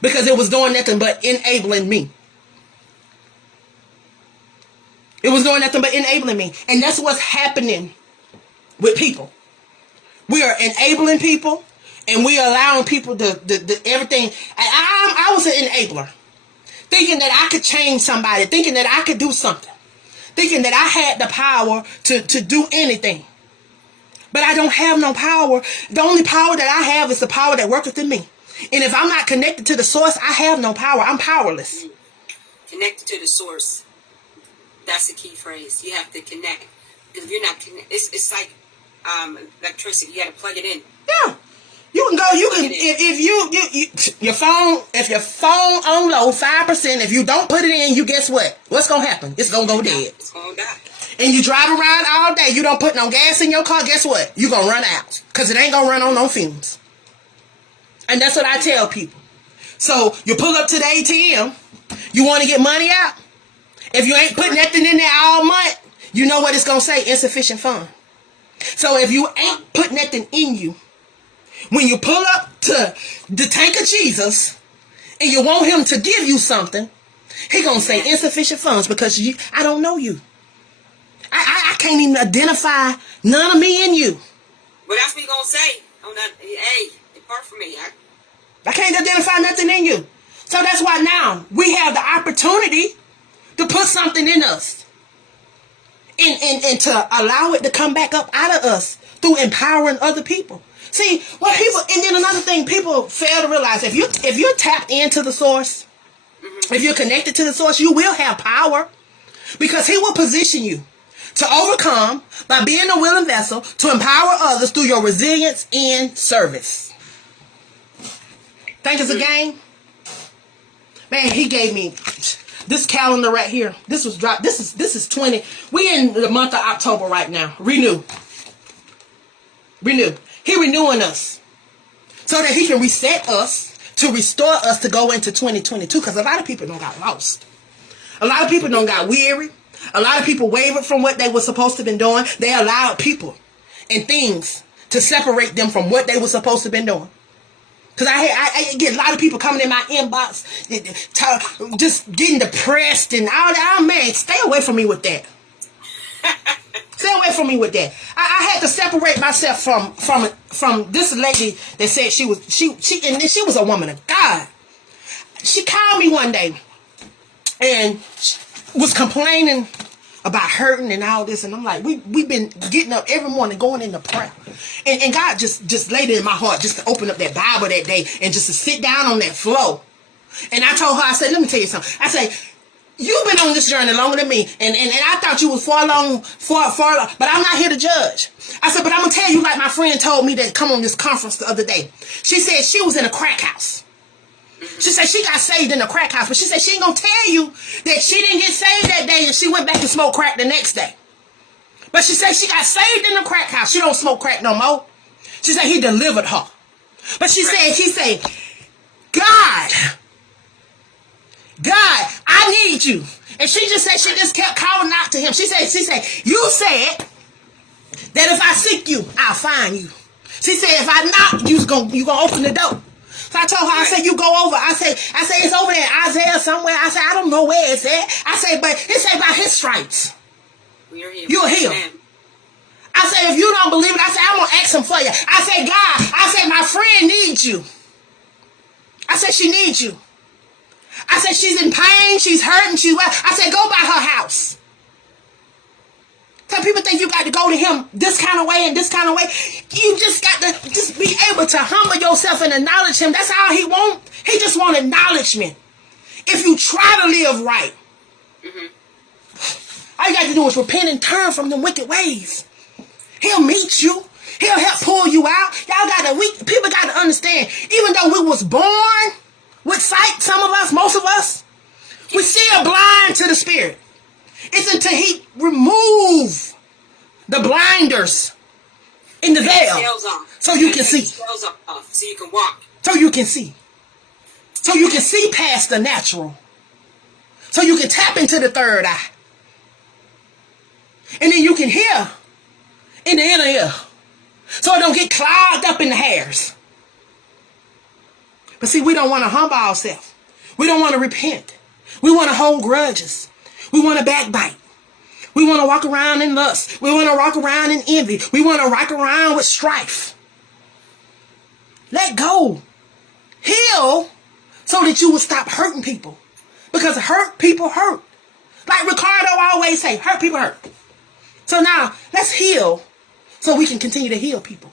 Because it was doing nothing but enabling me. It was doing nothing but enabling me. And that's what's happening with people. We are enabling people. And we are allowing people to everything. I was an enabler. Thinking that I could change somebody. Thinking that I could do something. Thinking that I had the power to do anything. But I don't have no power. The only power that I have is the power that worketh in me. And if I'm not connected to the source, I have no power. I'm powerless. Connected to the source. That's the key phrase. You have to connect. Because if you're not connected, it's like electricity. You got to plug it in. Yeah. You can go, if your phone on low, 5%, if you don't put it in, you guess what? What's going to happen? It's going to go dead. It's going to die. And you drive around all day, you don't put no gas in your car, guess what? You're going to run out. Because it ain't going to run on no fumes. And that's what I tell people. So, you pull up to the ATM, you want to get money out. If you ain't putting nothing in there all month, you know what it's going to say, insufficient fund. So, if you ain't putting nothing in you, when you pull up to the tank of Jesus, and you want him to give you something, he going to say insufficient funds because I don't know you. I can't even identify none of me in you. Well, that's what he's going to say. Hey, depart from me. I can't identify nothing in you. So that's why now we have the opportunity to put something in us. And to allow it to come back up out of us through empowering other people. See, what people, and then another thing people fail to realize, if you're tapped into the source, if you're connected to the source, you will have power. Because he will position you to overcome by being a willing vessel to empower others through your resilience and service. Think it's a game? Man, he gave me this calendar right here. This was dropped. This is 20. We in the month of October right now. Renew. He renewing us so that he can reset us, to restore us to go into 2022. Because a lot of people don't got lost. A lot of people don't got weary. A lot of people wavered from what they were supposed to have been doing. They allowed people and things to separate them from what they were supposed to have been doing. Because I get a lot of people coming in my inbox, just getting depressed and all that. Oh, man, stay away from me with that. Stay away from me with that. I had to separate myself from this lady that said she was a woman of God. She called me one day and was complaining about hurting and all this, and I'm like, we've been getting up every morning going into prayer, and God just laid it in my heart just to open up that Bible that day and just to sit down on that flow. And I told her, I said, let me tell you something. I said, you've been on this journey longer than me, and I thought you was far long, but I'm not here to judge. I said, but I'm gonna tell you, like my friend told me that come on this conference the other day. She said she was in a crack house. She said she got saved in a crack house, but she said she ain't gonna tell you that she didn't get saved that day and she went back to smoke crack the next day. But she said she got saved in the crack house. She don't smoke crack no more. She said he delivered her. But she said, God, I need you. And she just said she just kept calling out to him. She said, you said that if I seek you, I'll find you. She said, if I knock, you gonna open the door. So I told her, I said, you go over. I said, it's over there in Isaiah somewhere. I said, I don't know where it's at. I said, but it say by his stripes, you're healed. I said, if you don't believe it, I said, I'm going to ask him for you. I said, God, I said, my friend needs you. I said, she needs you. I said, she's in pain, she's hurting, I said, go by her house. Some people think you got to go to him this kind of way and this kind of way. You just got to just be able to humble yourself and acknowledge him. That's all he wants. He just wants acknowledgement. If you try to live right, all you got to do is repent and turn from them wicked ways. He'll meet you. He'll help pull you out. People got to understand, even though we was born with sight, some of us, most of us, we still blind to the spirit. It's until he remove the blinders in the veil so you can see. So you can walk. So you can see. So you can see past the natural. So you can tap into the third eye. And then you can hear in the inner ear. So it don't get clogged up in the hairs. But see, we don't want to humble ourselves. We don't want to repent. We want to hold grudges. We want to backbite. We want to walk around in lust. We want to walk around in envy. We want to walk around with strife. Let go. Heal so that you will stop hurting people. Because hurt people hurt. Like Ricardo always say, hurt people hurt. So now, let's heal so we can continue to heal people.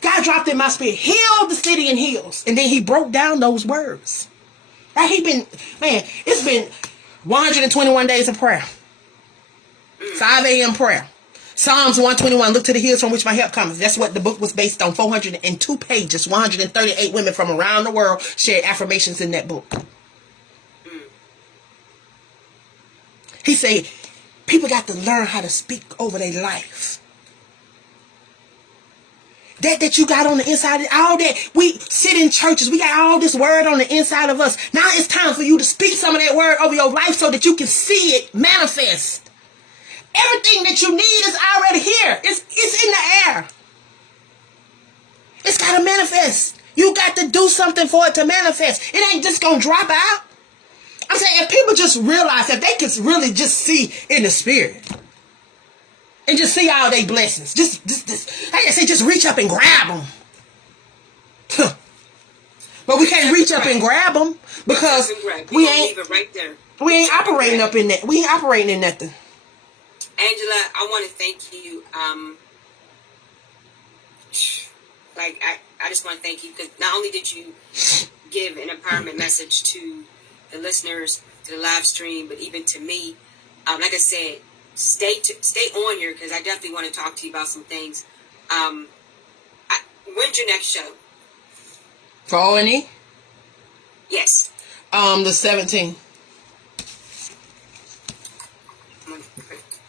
God dropped in my spirit, heal the city in hills. And then he broke down those words. Like it's been 121 days of prayer. 5 a.m. prayer. Psalms 121, look to the hills from which my help comes. That's what the book was based on. 402 pages. 138 women from around the world shared affirmations in that book. He said, people got to learn how to speak over their life. That you got on the inside, all that. We sit in churches. We got all this word on the inside of us. Now it's time for you to speak some of that word over your life so that you can see it manifest. Everything that you need is already here. It's in the air. It's got to manifest. You got to do something for it to manifest. It ain't just going to drop out. I'm saying, if people just realize that they can really just see in the spirit. And just see all their blessings. Like I say, just reach up and grab them. But we can't reach up and grab them because we ain't operating up in that. We ain't operating in nothing. Angela, I want to thank you. I just want to thank you because not only did you give an empowerment message to the listeners, to the live stream, but even to me. Like I said, stay on here because I definitely want to talk to you about some things. When's your next show? For O&E? Yes. The 17th.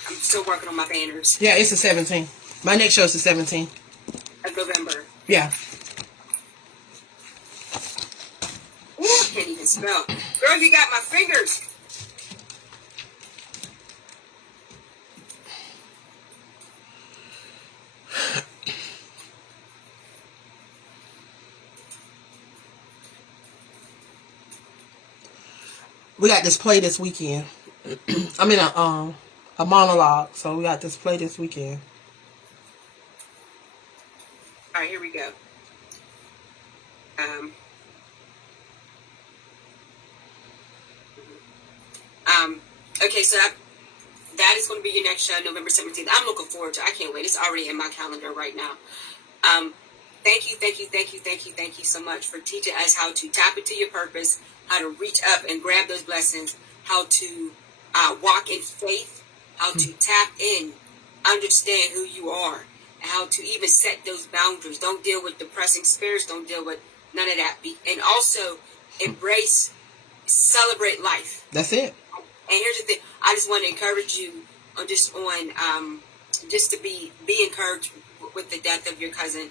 I'm still working on my banners. Yeah, it's the 17th. My next show is the 17th. Of November. Yeah. Ooh, I can't even spell. Girl, you got my fingers. we got this play this weekend. I mean a monologue. So we got this play this weekend. All right, here we go. Okay, so that is going to be your next show, November 17th. I'm looking forward to it. I can't wait. It's already in my calendar right now. Thank you so much for teaching us how to tap into your purpose, how to reach up and grab those blessings, how to walk in faith, how to tap in, understand who you are, and how to even set those boundaries. Don't deal with depressing spirits. Don't deal with none of that. And also embrace, celebrate life. That's it. And here's the thing. I just want to encourage you just to be encouraged with the death of your cousin.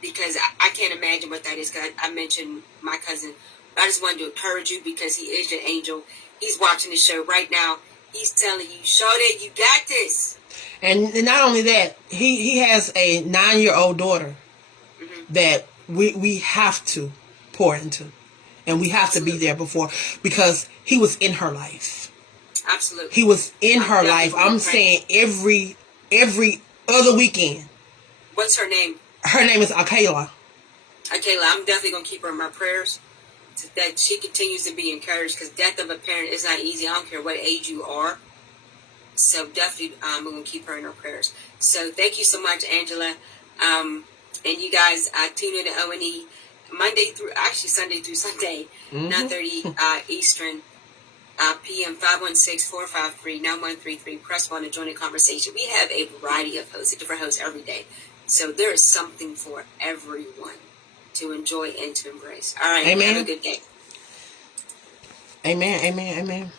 Because I can't imagine what that is, because I mentioned my cousin. But I just wanted to encourage you because he is your angel. He's watching the show right now. He's telling you, Shawty, you got this. And not only that, he has a 9-year-old daughter that we have to pour into. And we have to be there because he was in her life. Absolutely. He was in her life. I'm saying every other weekend. What's her name? Her name is Akela. Akela, I'm definitely going to keep her in my prayers. That she continues to be encouraged, because death of a parent is not easy. I don't care what age you are. So definitely we're going to keep her in our prayers. So thank you so much, Angela. And you guys tune in to O&E Sunday through Sunday, 9:30 Eastern PM, 516-453-9133. Press 1 to join the conversation. We have a variety of hosts, different hosts every day. So there is something for everyone to enjoy and to embrace. All right. Amen. Have a good day. Amen.